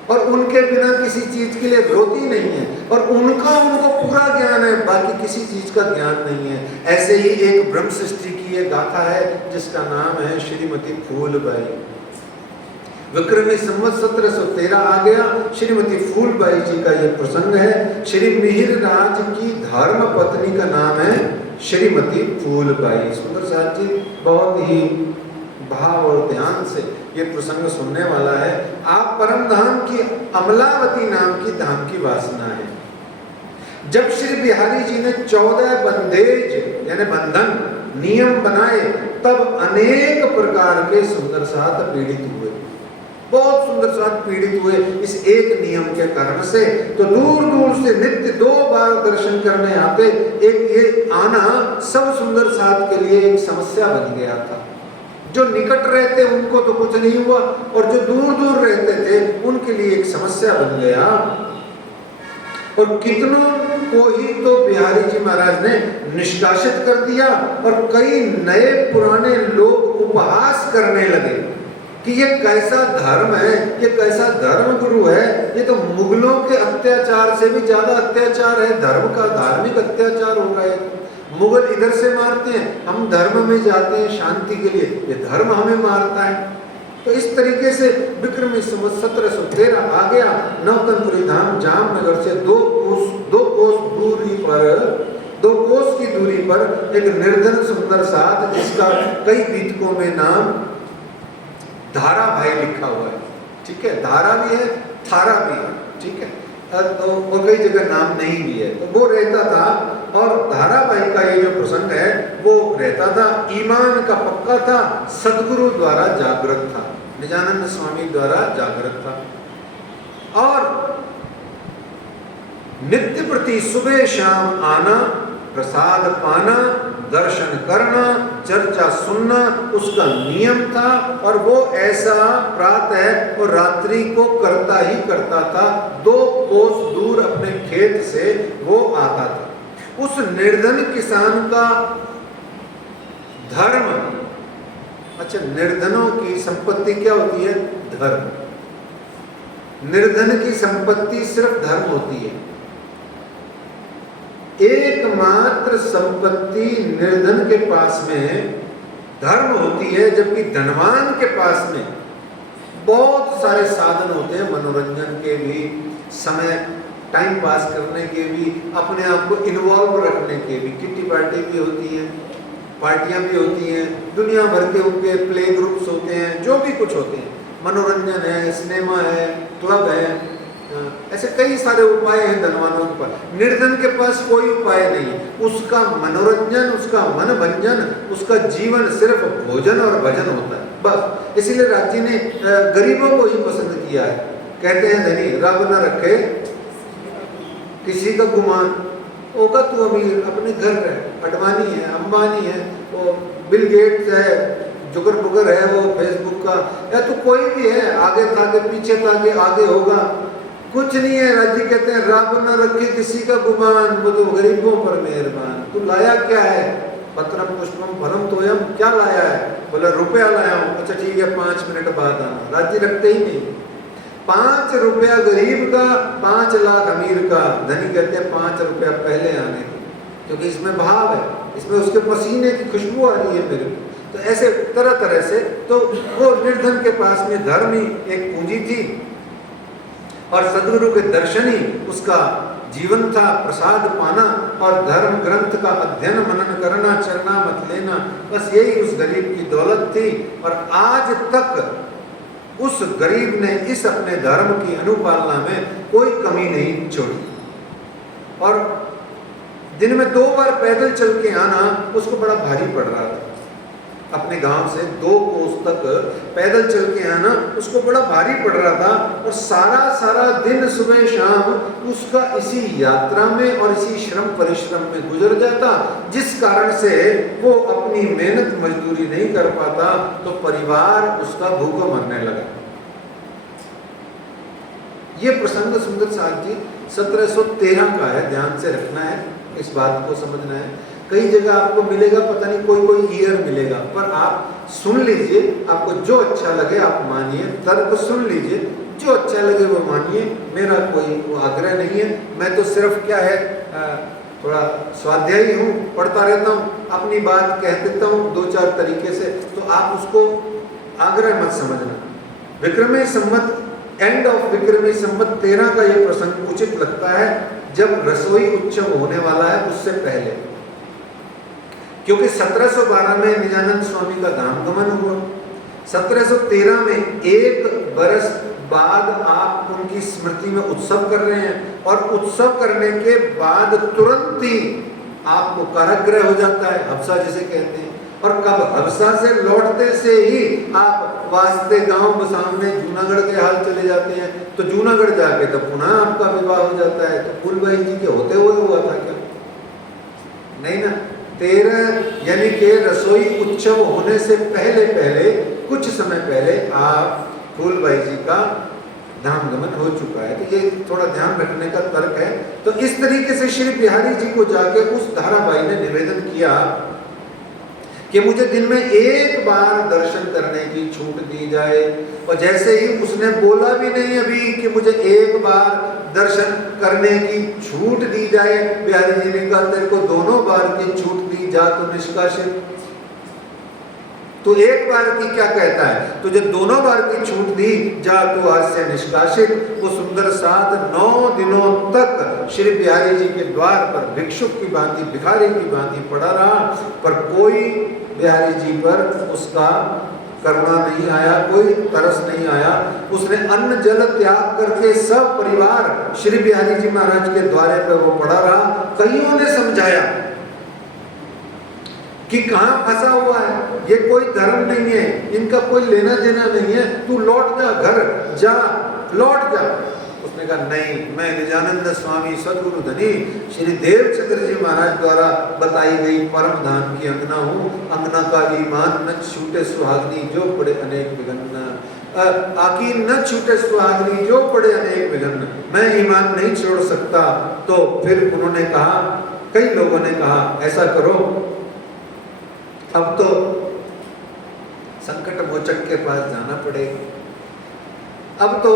और उनके बिना किसी चीज के लिए रोती नहीं है, और उनको पूरा ज्ञान है, बाकी किसी चीज का ज्ञान नहीं है। ऐसे ही एक ब्रह्म सृष्टि की ये गाथा है जिसका नाम है श्रीमती फूलबाई। विक्रमी संवत 1713 आ गया। श्रीमती फूलबाई जी का ये प्रसंग है। श्री मिहिर राज की धर्म पत्नी का नाम है श्रीमती फूलबाई। सुंदर साथ जी बहुत ही भाव और ध्यान से ये प्रसंग सुनने वाला है। आप परम धाम की अमलावती नाम की धाम की वासना है। जब श्री बिहारी जी ने 14 बंदेज यानी बंधन नियम बनाए, तब अनेक प्रकार के सुंदर साथ पीड़ित हुए, बहुत सुंदर साथ पीड़ित हुए इस एक नियम के कारण से। तो दूर दूर से नित्य 2 बार दर्शन करने आते। एक ये आना सब सुंदर साथ के लिए एक समस्या बन गया था। जो निकट रहते उनको तो कुछ नहीं हुआ, और जो दूर दूर रहते थे उनके लिए एक समस्या बन गया। और कितनों को ही तो बिहारी जी महाराज ने निष्कासित कर दिया, और कई नए पुराने लोग उपहास करने लगे कि ये कैसा धर्म है, ये कैसा धर्म गुरु है, ये तो मुगलों के अत्याचार से भी ज्यादा अत्याचार है, धर्म का धार्मिक अत्याचार हो रहा है। मुगल इधर से मारते हैं, हम धर्म में जाते हैं शांति के लिए, ये धर्म हमें मारता है। तो इस तरीके से विक्रमी संवत 1713 आ गया। नवतंपुरी धाम जामनगर से 2 कोस दूरी पर, 2 कोस दूरी पर एक निर्धन सुंदर साथ, जिसका कई गीतकों में नाम धारा भाई लिखा हुआ है, ठीक है, धारा भी है, थारा भी है, ठीक है, तो और कई जगह नाम नहीं भी है, तो वो रहता था। और धारा भाई का ये जो प्रसंग है वो रहता था, ईमान का पक्का था, सदगुरु द्वारा जागृत था, निजानंद स्वामी द्वारा जागृत था। और नित्य प्रति सुबह शाम आना, प्रसाद पाना, दर्शन करना, चर्चा सुनना उसका नियम था। और वो ऐसा प्रातः और रात्रि को करता ही करता था। 2 कोस दूर अपने खेत से वो आता था। उस निर्धन किसान का धर्म, अच्छा, निर्धनों की संपत्ति क्या होती है? धर्म। निर्धन की संपत्ति सिर्फ धर्म होती है। एकमात्र संपत्ति निर्धन के पास में धर्म होती है, जबकि धनवान के पास में बहुत सारे साधन होते हैं, मनोरंजन के भी, समय टाइम पास करने के भी, अपने आप को इन्वॉल्व रखने के भी। किटी पार्टी भी होती है, पार्टियां भी होती हैं, दुनिया भर के उनके प्ले ग्रुप्स होते हैं, जो भी कुछ होते हैं, मनोरंजन है, सिनेमा है, क्लब है, ऐसे कई सारे उपाय हैं धनवानों के पास। निर्धन के पास कोई उपाय नहीं है। उसका मनोरंजन, उसका मनोरंजन, उसका जीवन सिर्फ भोजन और भजन होता है, बस। इसीलिए राज्य ने गरीबों को ही पसंद किया है। कहते हैं धनी रब न रखे किसी का गुमान, होगा तू अमीर, अपने घर रहे, अडवाणी है, अंबानी है, वो बिल गेट्स है, जुगर बुगर है वो फेसबुक का, या तो कोई भी है, आगे ताके पीछे ताके आगे होगा, कुछ नहीं है। राज्य कहते हैं रब न रखे किसी का गुमान, वो तो गरीबों पर मेहरबान। तू लाया क्या है? पत्रम पुष्पम फलम तोयम, क्या लाया है? बोला रुपया लाया हूँ। अच्छा ठीक है, 5 मिनट बाद आना। राज्य रखते ही नहीं। 5 रुपया गरीब का, 5 लाख अमीर का। धनी कहते हैं 5 रुपया पहले आने दो, क्योंकि इसमें भाव है, इसमें उसके पसीने की खुशबू आ रही है मेरे को। तो ऐसे तरह तरह से, तो वो निर्धन के पास में धर्म ही एक पूंजी थी और सदगुरु के दर्शन ही उसका जीवन था, प्रसाद पाना और धर्म ग्रंथ का अध्ययन मनन करना, चरना मत लेना, बस यही उस गरीब की दौलत थी। और आज तक उस गरीब ने इस अपने धर्म की अनुपालना में कोई कमी नहीं छोड़ी। और दिन में 2 बार पैदल चल के आना उसको बड़ा भारी पड़ रहा था। अपने गांव से 2 कोस तक पैदल चल के आना उसको बड़ा भारी पड़ रहा था। और सारा दिन सुबह शाम उसका इसी यात्रा में और इसी श्रम परिश्रम में गुजर जाता, जिस कारण से वो अपनी मेहनत मजदूरी नहीं कर पाता, तो परिवार उसका भूखा मरने लगा। ये प्रसंग सुंदर साथ जी 1713 का है, ध्यान से रखना है, इस बात को समझना है। कई जगह आपको मिलेगा, पता नहीं कोई ईयर मिलेगा, पर आप सुन लीजिए, आपको जो अच्छा लगे आप मानिए, तर्क सुन लीजिए, जो अच्छा लगे वो मानिए, मेरा कोई वो आग्रह नहीं है। मैं तो सिर्फ क्या है, थोड़ा स्वाध्यायी हूँ, पढ़ता रहता हूँ, अपनी बात कह देता हूँ 2-4 तरीके से, तो आप उसको आग्रह मत समझना। विक्रमी संवत, एंड ऑफ विक्रमी संवत 13 का ये प्रसंग उचित लगता है, जब रसोई उत्सव होने वाला है उससे पहले, क्योंकि 1712 में निजानंद स्वामी का धाम गमन हुआ। 1713 में 1 बरस बाद आप उनकी स्मृति में उत्सव कर रहे हैं, और उत्सव करने के बाद तुरंत ही आपको कारागृह हो जाता है, हबसा जिसे कहते हैं। और कब हबसा से लौटते से ही आप वास्ते गांव सामने जूनागढ़ के हाल चले जाते हैं, तो जूनागढ़ जाके तो पुनः आपका विवाह हो जाता है। तो फूलबाई जी के होते हुए हुआ था क्या? नहीं ना। 13 यानी कि रसोई उत्सव होने से पहले कुछ समय पहले आप फूलबाई जी का धाम गमन हो चुका है। तो ये थोड़ा ध्यान रखने का तर्क है। तो इस तरीके से श्री बिहारी जी को जाके उस धाराबाई ने निवेदन किया कि मुझे दिन में 1 बार दर्शन करने की छूट दी जाए। और जैसे ही उसने बोला भी नहीं अभी कि मुझे 1 बार दर्शन करने की छूट दी जाए, बिहारी जी ने कहा तेरे को 2 बार की छूट दी, जा तो निष्कासित। तो 1 बार की क्या कहता है, तुझे 2 बार की छूट दी, जा तो आज से निष्कासित। वो सुंदर साथ 9 दिनों तक श्री बिहारी जी के द्वार पर भिक्षुक की भांति, भिखारी की भांति पड़ा रहा, पर कोई बिहारी जी पर उसका करुणा नहीं आया, कोई तरस नहीं आया। उसने अन्न जल त्याग करके सब परिवार श्री बिहारी जी महाराज के द्वारे पर वो पड़ा रहा। कईयों ने समझाया कि कहाँ फंसा हुआ है, ये कोई धर्म नहीं है, इनका कोई लेना देना नहीं है, तू लौट जा, घर जा, लौट जा। उसने कहा नहीं, मैं निजानंद स्वामी सदगुरु धनी श्री देवचंद्र जी महाराज द्वारा बताई गई परम धाम की अंगना हूँ। अंगना का ईमान न छूटे सुहागनी जो पड़े अनेक विघ्न, आकी न छूटे सुहागनी जो पड़े अनेक विघ्न, मैं ईमान नहीं छोड़ सकता। तो फिर उन्होंने कहा, कई लोगों ने कहा ऐसा करो, अब तो संकट मोचक के पास जाना पड़ेगा। अब तो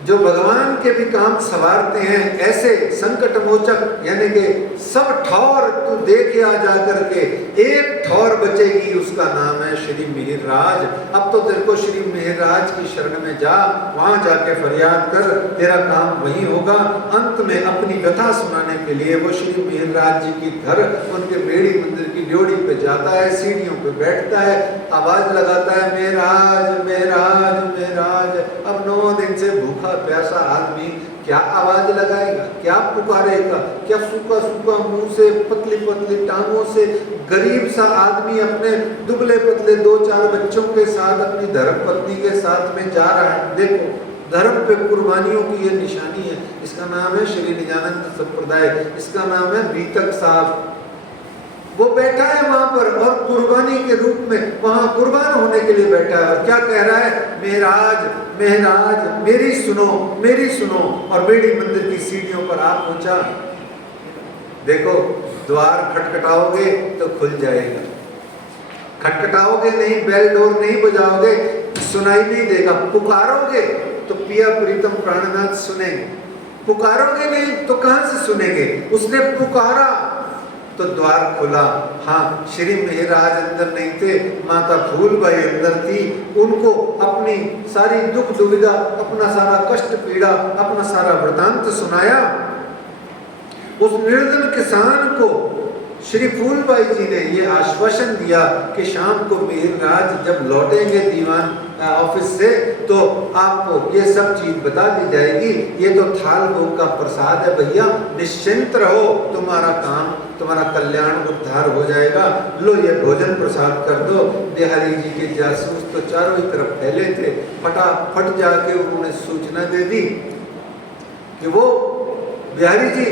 जो भगवान के भी काम सवारते हैं, ऐसे संकट मोचक यानी कि सब ठौर तू देखे आ जा करके, एक ठौर बचेगी, उसका नाम है श्री मिहिरराज। अब तो तेरे को श्री मिहिरराज की शरण में जा, वहां जाके फरियाद कर, तेरा काम वही होगा। अंत में अपनी व्यथा सुनाने के लिए वो श्री मिहिरराज जी की घर, उनके बेड़ी मंदिर की ड्योढ़ी पे जाता है, सीढ़ियों पे बैठता है, आवाज लगाता है, मेराज मेराज मेराज। अब 9 दिन से भूखा प्यासा आदमी क्या आवाज लगाएगा, क्या पुकारेगा, क्या सूखा सूखा मुंह से, पतली पतली टांगों से गरीब सा आदमी अपने दुबले पतले 2-4 बच्चों के साथ अपनी धर्म पत्नी के साथ में जा रहा है। देखो धर्म पे कुर्बानियों की ये निशानी है। इसका नाम है श्री निजानंद संप्रदाय, इसका नाम है बीतक साहब। वो बैठा है वहां पर और कुर्बानी के रूप में वहां कुर्बान होने के लिए बैठा है। और क्या कह रहा है, मेराज मेहराज मेरी सुनो, मेरी सुनो। और बेड़ी मंदिर की सीढ़ियों पर आप पहुंचा। देखो द्वार खटखटाओगे तो खुल जाएगा, खटखटाओगे नहीं, बेल डोर नहीं बजाओगे, सुनाई नहीं देगा। पुकारोगे तो पिया प्रीतम प्राणनाथ सुनेंगे, पुकारोगे नहीं तो कहां से सुनेंगे। उसने पुकारा तो द्वार खुला। हाँ, श्री मिहिरराज अंदर नहीं थे, माता फूलबाई अंदर थी। उनको अपनी सारी दुख दुविधा, अपना सारा कष्ट पीड़ा, अपना सारा वृतांत सुनाया। उस निर्धन किसान को श्री फूलबाई जी ने ये आश्वासन दिया कि शाम को मिहिरराज जब लौटेंगे दीवान ऑफिस से तो आपको ये सब चीज बता दी जाएगी। ये तो थाल भोग का प्रसाद है भैया, निश्चिंत रहो, तुम्हारा काम, तुम्हारा कल्याण उद्धार हो जाएगा। लो ये भोजन प्रसाद कर दो। बिहारी जी के जासूस तो चारों ही तरफ फैले थे, फटाफट जाके उन्होंने सूचना दे दी कि वो बिहारी जी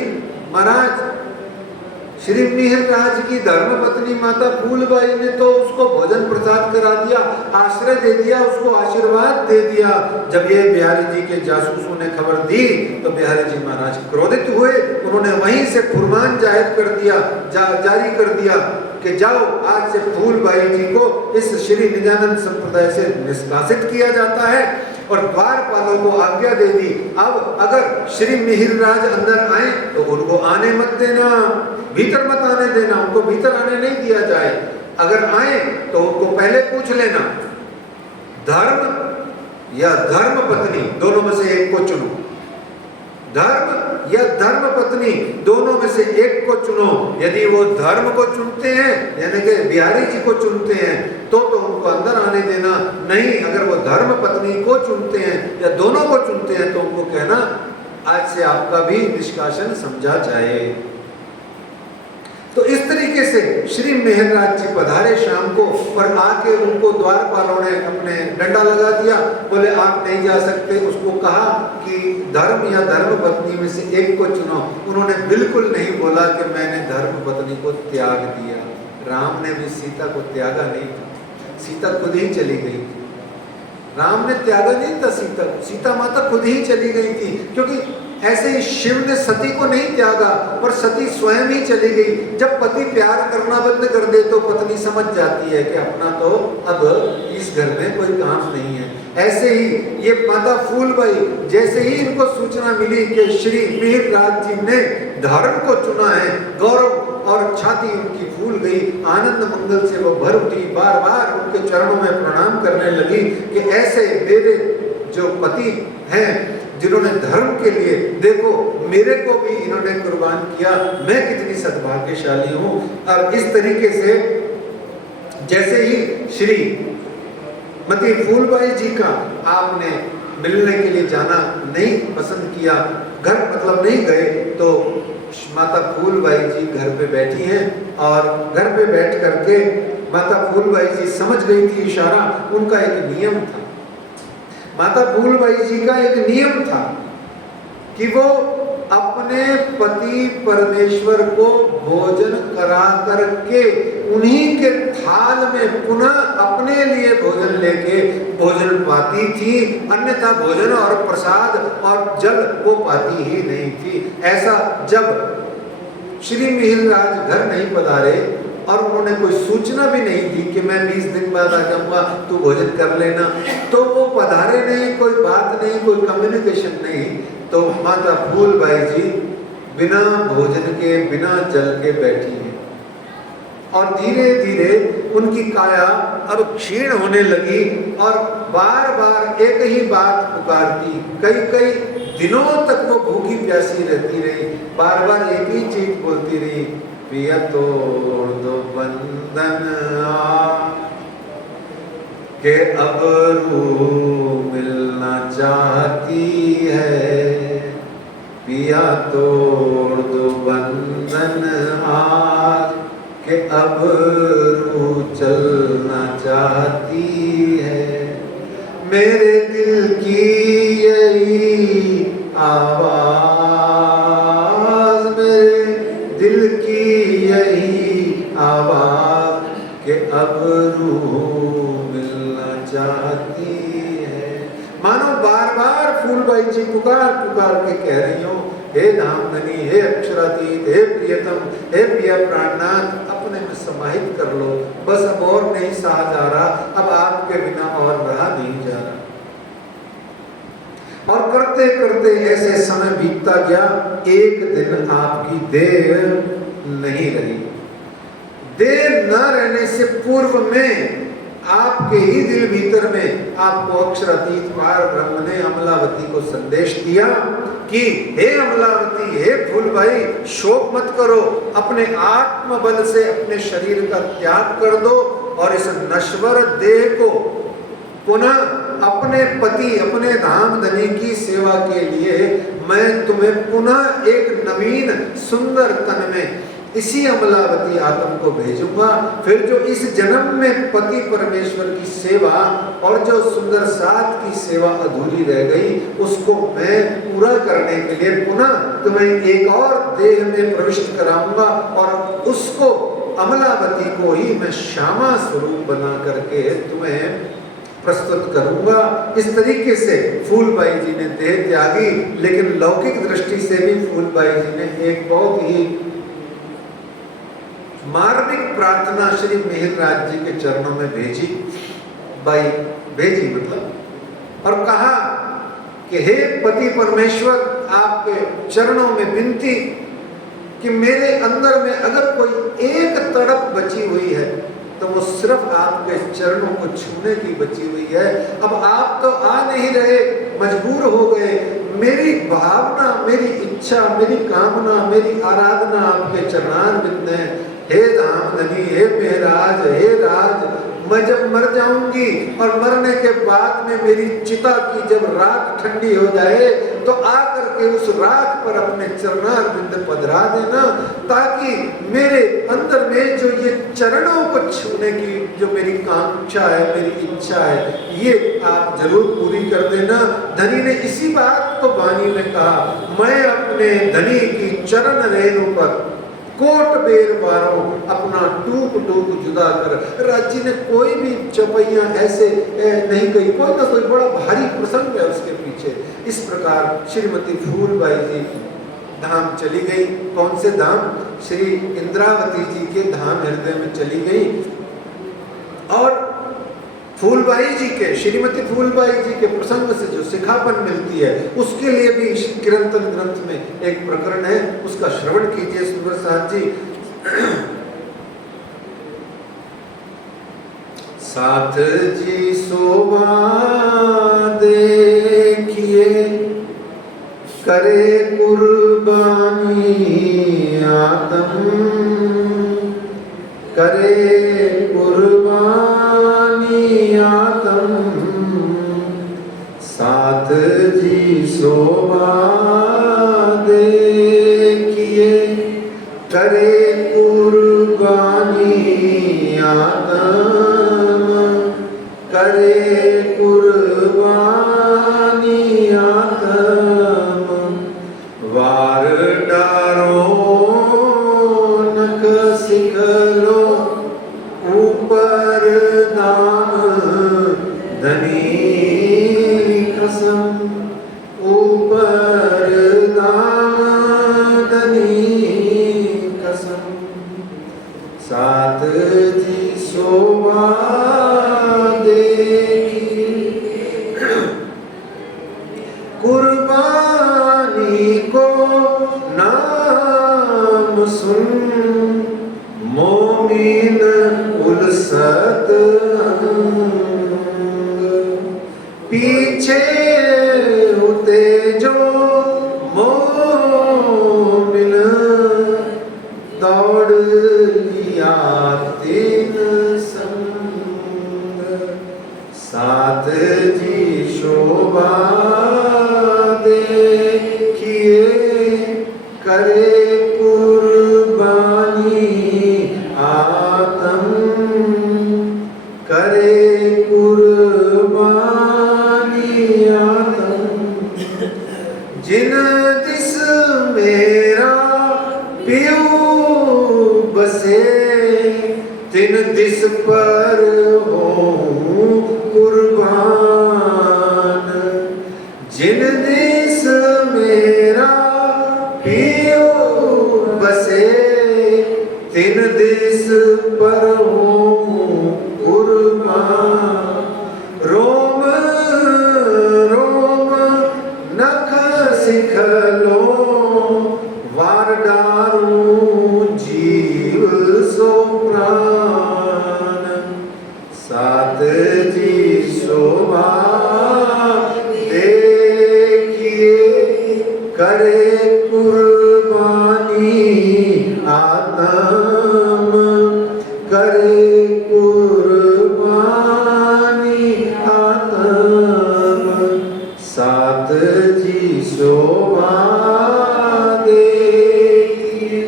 महाराज श्री मिहिरराज की धर्मपत्नी माता फूलबाई ने तो उसको भोजन प्रसाद करा दिया, आश्रय दे दिया, उसको आशीर्वाद दे दिया। जब ये बिहारी जी के जासूसों ने खबर दी तो बिहारी जी महाराज क्रोधित हुए। उन्होंने वहीं से फुरमान जाहिर कर दिया, जारी कर दिया कि जाओ आज से फूलबाई जी को इस श्री निजानंद संप्रदाय से निष्कासित किया जाता है। और द्वारपालों को आज्ञा दे दी, अब अगर श्री मिहिरराज अंदर आए तो उनको आने मत देना, भीतर मत आने देना, उनको भीतर आने नहीं दिया जाए। अगर आए तो उनको पहले पूछ लेना, धर्म या धर्म पत्नी दोनों में से एक को चुनो, धर्म या धर्म पत्नी दोनों में से एक को चुनो। यदि वो धर्म को चुनते हैं यानी कि बिहारी जी को चुनते हैं तो उनको अंदर आने देना, नहीं अगर वो धर्म पत्नी को चुनते हैं या दोनों को चुनते हैं तो उनको कहना आज से आपका भी निष्कासन समझा जाए। तो इस तरीके से श्री मिहिरराज जी पधारे शाम को, पर आके उनको द्वारपालों ने अपने डंडा लगा दिया, बोले आप नहीं जा सकते। उसको कहा कि धर्म या धर्म पत्नी में से एक को चुनो। उन्होंने बिल्कुल नहीं बोला कि मैंने धर्म पत्नी को त्याग दिया। राम ने भी सीता को त्यागा नहीं था, सीता खुद ही चली गई थी। राम ने त्यागा नहीं था सीता को, सीता माता खुद ही चली गई थी। क्योंकि ऐसे ही शिव ने सती को नहीं त्यागा, पर सती स्वयं ही चली गई। जब पति प्यार करना बंद कर दे तो पत्नी समझ जाती है कि अपना तो अब इस घर में कोई काम नहीं है। ऐसे ही ये माता फूलबाई, जैसे ही इनको सूचना मिली कि श्री मिहिरराज जी ने धर्म को चुना है, गौरव और छाती उनकी फूल गई, आनंद मंगल से वो भर उठी, बार बार उनके चरणों में प्रणाम करने लगी कि ऐसे मेरे जो पति हैं जिन्होंने धर्म के लिए, देखो मेरे को भी इन्होंने कुर्बान किया, मैं कितनी सद्भाग्यशाली हूँ। और इस तरीके से जैसे ही श्रीमती फूलबाई जी का आपने मिलने के लिए जाना नहीं पसंद किया, घर मतलब नहीं गए, तो माता फूलबाई जी घर पे बैठी हैं और घर पे बैठ करके माता फूलबाई जी समझ गई थी इशारा। उनका एक नियम था, माता फूलबाई जी का एक नियम था कि वो अपने पति परमेश्वर को भोजन करा करके उन्हीं के थाल में पुनः अपने लिए भोजन लेके भोजन पाती थी, अन्यथा भोजन और प्रसाद और जल वो पाती ही नहीं थी। ऐसा जब श्री मिहिरराज घर नहीं पधारे और उन्होंने कोई सूचना भी नहीं दी कि मैं 20 दिन बाद आ जाऊंगा, तू भोजन कर लेना, तो वो पधारे नहीं, कोई बात नहीं, कोई कम्युनिकेशन नहीं, तो माता फूलबाई जी बिना भोजन के बिना जल के बैठी हैं और धीरे धीरे उनकी काया अब क्षीण होने लगी और बार बार एक ही बात पुकारती, कई कई दिनों तक वो भूखी प्यासी रहती रही, बार बार एक ही चीज बोलती रही, पिया तोड़ दो बंधन के अब रूह मिलना चाहती है, पिया तोड़ दो बंधन आज के अब रूह चलना चाहती है। मेरे दिल की यही आवाज, मेरे दिल की यही आवाज के अब रूह मिलना चाहती है। मानो बार बार फूलबाई जी पुकार पुकार के कह रही हो, हे धामधनी, हे अक्षरातीत, हे प्रियतम, हे प्रिय प्राणनाथ, अपने में समाहित कर लो, बस अब और नहीं सहा जा रहा, अब आपके बिना और रहा नहीं जा रहा। और करते करते ऐसे समय बीतता गया, एक दिन आपकी देर नहीं रही। देर न रहने से पूर्व में आपके ही दिल भीतर में आपको अक्षरातीत पार ब्रह्म ने अमलावती को संदेश दिया कि हे अमलावती, हे फूलबाई, शोक मत करो, अपने आत्म बल से अपने शरीर का त्याग कर दो और इस नश्वर देह को पुनः अपने पति, अपने धामधनी की सेवा के लिए मैं तुम्हें पुनः एक नवीन सुंदर तन में इसी अमलावती आत्म को भेजूंगा। फिर जो इस जन्म में पति परमेश्वर की सेवा और जो सुंदर साथ की सेवा अधूरी रह गई, उसको मैं पूरा करने के लिए पुनः तुम्हें एक और देह में प्रविष्ट कराऊंगा और उसको अमलावती को ही मैं श्यामा स्वरूप बना करके तुम्हें प्रस्तुत करूंगा। इस तरीके से फूलबाई जी ने देह त्यागी, लेकिन लौकिक दृष्टि से भी फूलबाई जी ने एक बहुत ही मार्मिक प्रार्थना श्री मिहिरराज जी के चरणों में भेजी, भेजी मतलब, और कहा कि हे पति परमेश्वर, आपके चरणों में विनती कि मेरे अंदर में अगर कोई एक तड़प बची हुई है तो वो सिर्फ आपके चरणों को छूने की बची हुई है। अब आप तो आ नहीं रहे, मजबूर हो गए, मेरी भावना, मेरी इच्छा, मेरी कामना, मेरी आराधना आपके चरणारविंद है। हे धामधनी, हे मेहराज, हे राज, मैं जब मर जाऊंगी और मरने के बाद में मेरी चिता की जब राख ठंडी हो जाए तो आकर के उस राख पर अपने चरणारविंद पधरा देना, ताकि मेरे अंदर में जो ये चरणों को छूने की जो मेरी कांक्षा है, मेरी इच्छा है, ये आप जरूर पूरी कर देना। धनी ने इसी बात को वाणी में कहा, मैं अपने धनी की चरण रेणु पर कोट बेर बारों अपना टूक टूक जुदा कर। राजी ने कोई भी चौपैया ऐसे नहीं कही, कोई ना कोई बड़ा भारी प्रसंग है उसके पीछे। इस प्रकार श्रीमती फूलबाई जी धाम चली गई। कौन से धाम? श्री इंद्रावती जी के धाम हृदय में चली गई। और फूलबाई जी के, श्रीमती फूलबाई जी के प्रसंग से जो सिखापन मिलती है, उसके लिए भी कीर्तन ग्रंथ में एक प्रकरण है, उसका श्रवण कीजिए सुंदर साथ जी। साथ जी शोभा देखिए करे कुर्बानी आत्म, करे कुर्बानी आत्म, साथ जी शोभा देखिए। करे कुर्बानी आत्म, करे कुर्बानी आत्म, वार डारो नख सिखलो, ऊपर दाम धनी कसम, ऊपर दाम धनी कसम, साथ जी शोभा देखी। कुर्बानी को नाम सुन, मोमिन उलसत अंग, पीछे होते जो मोमिन, दौड़ लिया तीन संग, साथ जी शोभा देखिए। करे कुर्बानी आत्म, करे कुर्बानी आत्म, जिन दिस मेरा पियो बसे, तिन दिस पर हो कुर्बान, जिन दिस मेरा पियो बसे, तिन दिस पर हो कुर्बान। रोम रोम नख सिखलो, वार डारू जीव सो प्राण, साथ जी शोभा देखिए। करे कुर्बानी आत्म, करे कुर्बानी आत्म, साथ जी शोभा देखिए।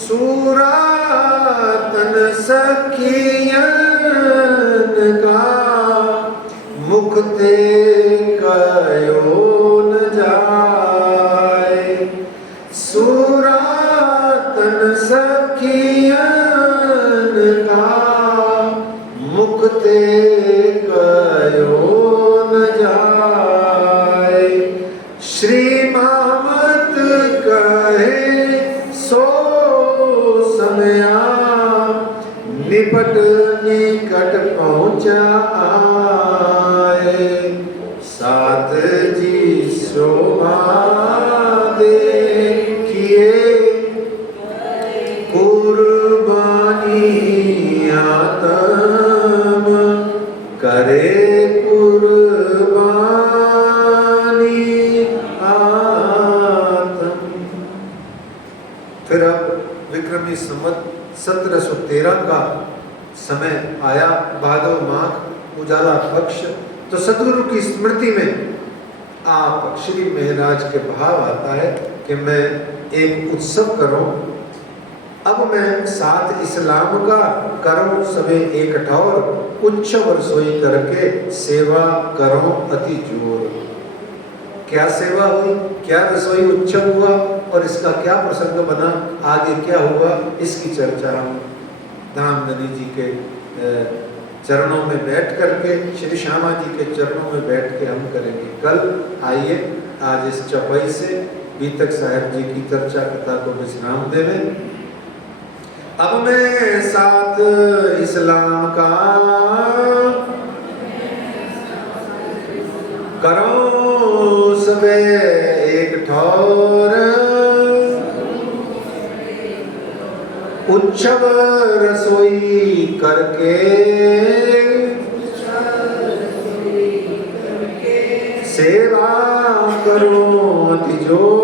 सूरातन सखियन का, मुख ते कयो न जाए, सूरातन सखियन का, मुख ते कयो न जाए। श्री मामत कहे सो समया, निपट निकट पहुँचा आए, साथ जी शोभा देखिए। कुर्बानी आत्म, करे कुर्बानी आत्म। फिर अब विक्रमी संवत 1713 का समय आया, भादव माघ उजाला पक्ष। तो सदगुरु की स्मृति में आप श्री महाराज के भाव आता है कि मैं एक उत्सव करूं, अब मैं साथ इस्लाम का करूं, सभी एक ठौर, उच्चव रसोई करके सेवा करूं अति जोर। क्या सेवा हुई, क्या रसोई उच्चव हुआ और इसका क्या प्रसंग बना, आगे क्या हुआ, इसकी चर्चा हम धामधनी जी के चरणों में बैठ करके, श्री श्यामा जी के चरणों में बैठ के हम करेंगे कल। आइए आज इस चौपाई से बीतक साहब जी की चर्चा कथा को विश्राम देवे। अब मैं साथ इस्लाम का करो सबे एक ठौर, उच्छव रसोई करके सेवा करो तिजोर। जो